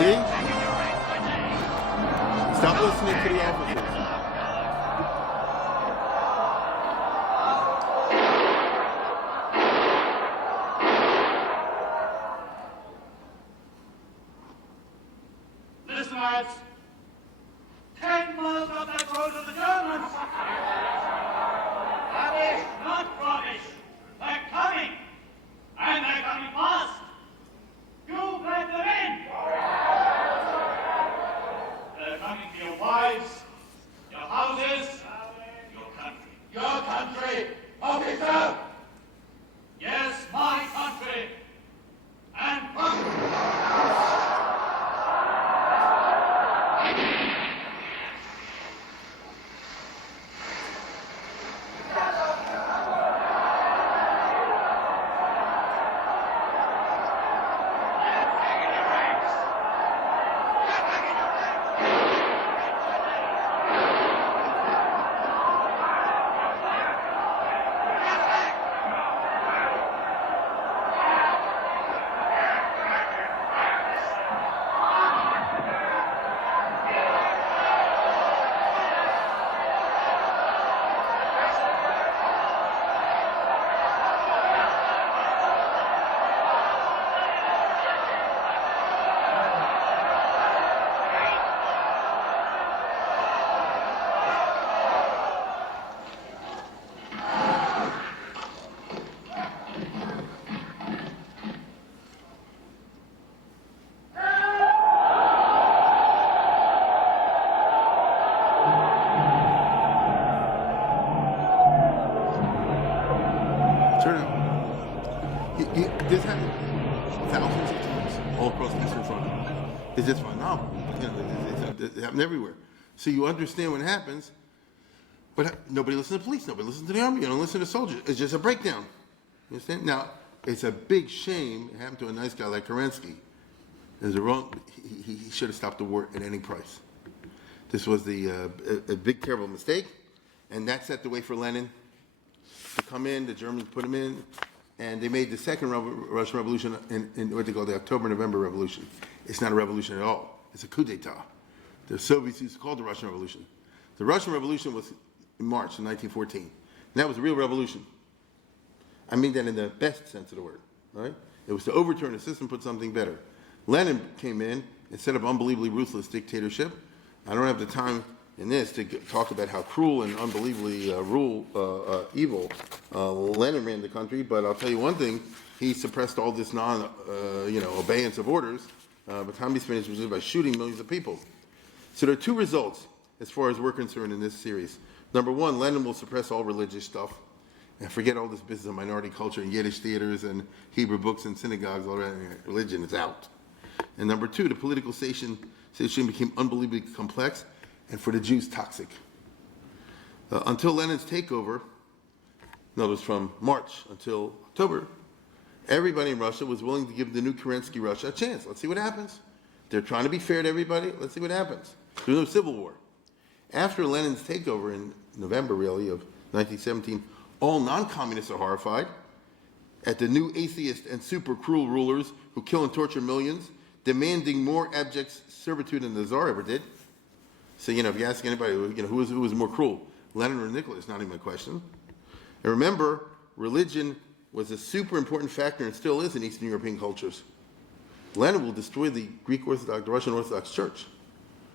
See? Stop listening to the officers. Listen, lads. 10 miles up that road to the Germans. That is not rubbish. They're coming. And they're coming fast. You let them in. They're coming to your wives, your houses, your country. Your country, officer! Yes, my country. And This happened thousands of times all across the Eastern Front. It's just phenomenal. You know, it happened everywhere. So you understand what happens, but nobody listens to the police, nobody listens to the army, you don't listen to soldiers. It's just a breakdown. You understand? Now, it's a big shame it happened to a nice guy like Kerensky. There's a wrong. He should have stopped the war at any price. This was a big, terrible mistake, and that set the way for Lenin to come in. The Germans put him in, and they made the second Russian Revolution in what they call the October-November Revolution. It's not a revolution at all. It's a coup d'etat. The Soviets used to call it the Russian Revolution. The Russian Revolution was in March of 1914. And that was a real revolution. I mean that in the best sense of the word, right? It was to overturn the system, put something better. Lenin came in and set up unbelievably ruthless dictatorship. I don't have the time in this to talk about how cruel and unbelievably evil Lenin ran the country, but I'll tell you one thing, he suppressed all this obeyance of orders. By the time he finished, it was by shooting millions of people. So there are two results as far as we're concerned in this series. Number one, Lenin will suppress all religious stuff and forget all this business of minority culture and Yiddish theaters and Hebrew books and synagogues. All that religion is out. And number two, the political situation became unbelievably complex and for the Jews toxic. Until Lenin's takeover, notice from March until October, everybody in Russia was willing to give the new Kerensky Russia a chance. Let's see what happens. They're trying to be fair to everybody. Let's see what happens. There's no civil war. After Lenin's takeover in November, really, of 1917, all non-communists are horrified at the new atheist and super cruel rulers who kill and torture millions, demanding more abject servitude than the Tsar ever did. So, if you ask anybody, who was more cruel, Lenin or Nicholas, not even a question. And remember, religion was a super important factor and still is in Eastern European cultures. Lenin will destroy the Greek Orthodox, the Russian Orthodox Church.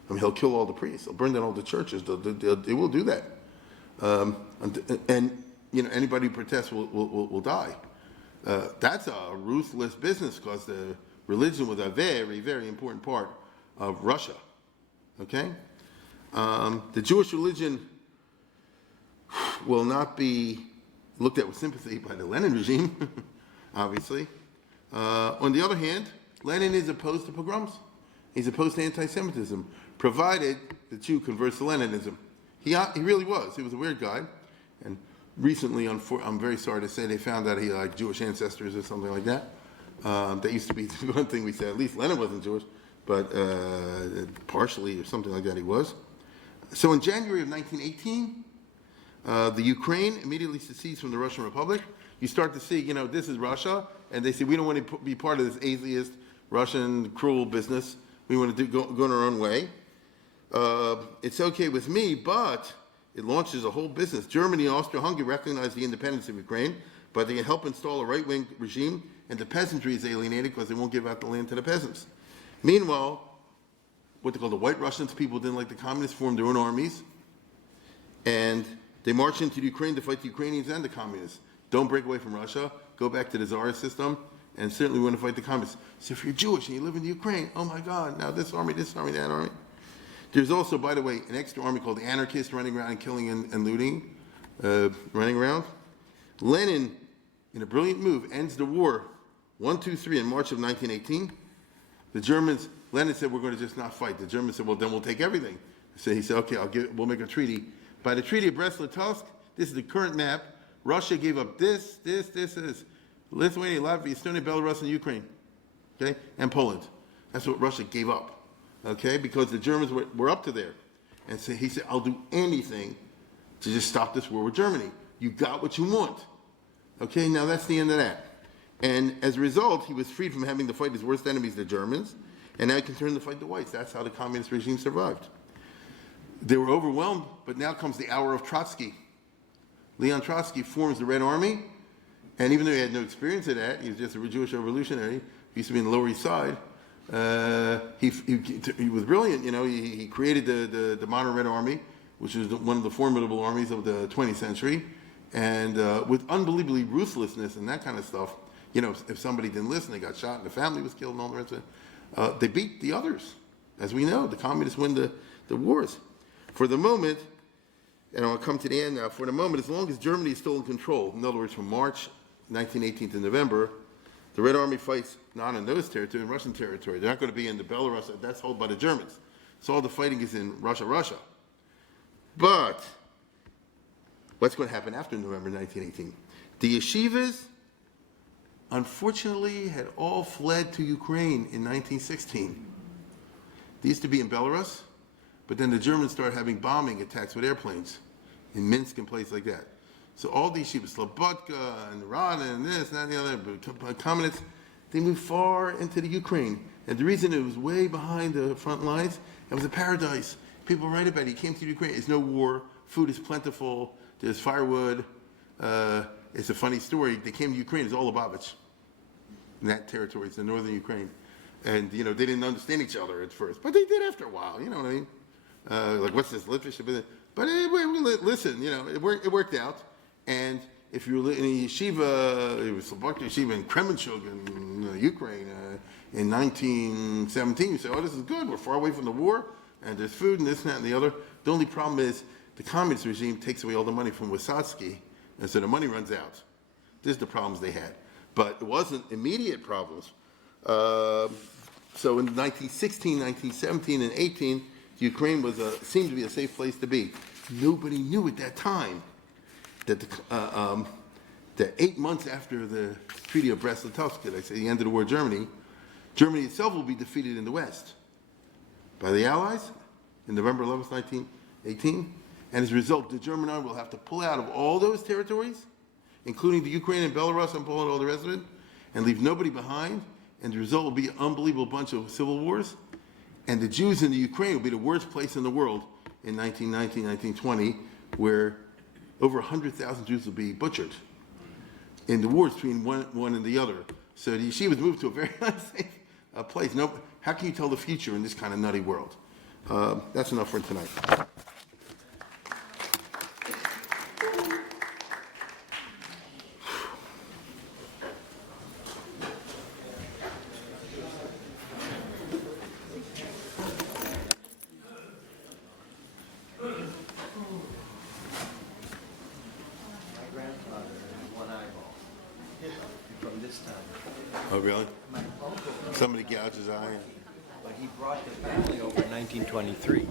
I mean, he'll kill all the priests. He'll burn down all the churches. They will do that. And anybody who protests will die. That's a ruthless business because the religion was a very, very important part of Russia. Okay? The Jewish religion will not be looked at with sympathy by the Lenin regime, obviously. On the other hand, Lenin is opposed to pogroms. He's opposed to anti-Semitism, provided the Jew converts to Leninism. He really was. He was a weird guy. And recently, I'm very sorry to say, they found out he had Jewish ancestors or something like that. That used to be one thing we said. At least Lenin wasn't Jewish, but partially or something like that he was. So in January of 1918, the Ukraine immediately secedes from the Russian Republic. You start to see, this is Russia, and they say, we don't want to be part of this atheist, Russian, cruel business. We want to go in our own way. It's okay with me, but it launches a whole business. Germany and Austria-Hungary recognize the independence of Ukraine, but they can help install a right-wing regime, and the peasantry is alienated because they won't give out the land to the peasants. Meanwhile, what they call the White Russians, people who didn't like the communists, formed their own armies, and they march into Ukraine to fight the Ukrainians and the communists. Don't break away from Russia. Go back to the Tsar system, and certainly want to fight the communists. So if you're Jewish and you live in the Ukraine, oh my God, now this army, that army. There's also, by the way, an extra army called the anarchists running around and killing and looting, running around. Lenin, in a brilliant move, ends the war 1-2-3 in March of 1918. The Germans, Lenin said, we're going to just not fight. The Germans said, well, then we'll take everything. So he said, okay, we'll make a treaty. By the Treaty of Brest-Litovsk, this is the current map. Russia gave up this, Lithuania, Latvia, Estonia, Belarus, and Ukraine, okay, and Poland. That's what Russia gave up, okay, because the Germans were up to there. And so he said, I'll do anything to just stop this war with Germany. You got what you want. Okay, now that's the end of that. And as a result, he was freed from having to fight his worst enemies, the Germans, and now he can turn to fight the whites. That's how the communist regime survived. They were overwhelmed, but now comes the hour of Trotsky. Leon Trotsky forms the Red Army, and even though he had no experience of that, he was just a Jewish revolutionary, he used to be in the Lower East Side, he was brilliant, he created the modern Red Army, which is one of the formidable armies of the 20th century, and with unbelievably ruthlessness and that kind of stuff, if somebody didn't listen, they got shot and the family was killed and all the rest of it, they beat the others. As we know, the communists win the wars. For the moment, and I'll come to the end now, for the moment, as long as Germany is still in control, in other words, from March 1918 to November, The Red Army fights not in those territories, in Russian territory. They're not going to be in the Belarus, that's held by the Germans. So all the fighting is in Russia. But what's going to happen after November 1918? The yeshivas, unfortunately, had all fled to Ukraine in 1916. They used to be in Belarus, but then the Germans started having bombing attacks with airplanes in Minsk and places like that. So all these yeshivas, Slobodka and Rada and this and that and the other, communists, they moved far into the Ukraine. And the reason it was way behind the front lines, it was a paradise. People write about it. He came to Ukraine. There's no war. Food is plentiful. There's firewood. It's a funny story. They came to Ukraine. It's all Lubavitch. In that territory, it's in northern Ukraine. And, they didn't understand each other at first. But they did after a while, you know what I mean? Like, what's this Litvish? But anyway, listen, it worked out. And if you were in a yeshiva, it was Slobodka yeshiva in Kremenchug in Ukraine in 1917, you say, oh, this is good. We're far away from the war, and there's food and this and that and the other. The only problem is the communist regime takes away all the money from Wysotsky, and so the money runs out. This is the problems they had. But it wasn't immediate problems. So in 1916, 1917, and 18, Ukraine seemed to be a safe place to be. Nobody knew at that time that the 8 months after the Treaty of Brest-Litovsk, did I say, the end of the war, Germany itself will be defeated in the West by the Allies in November 11th, 1918. And as a result, the German army will have to pull out of all those territories, including the Ukraine and Belarus and Poland, all the rest of it, and leave nobody behind. And the result will be an unbelievable bunch of civil wars. And the Jews in the Ukraine will be the worst place in the world in 1919, 1920, where over 100,000 Jews will be butchered in the wars between one and the other. So the yeshivas moved to a very unsafe place. How can you tell the future in this kind of nutty world? That's enough for tonight. From this time. Oh, really? My uncle, Somebody gouged his eye. but he brought the family over in 1923.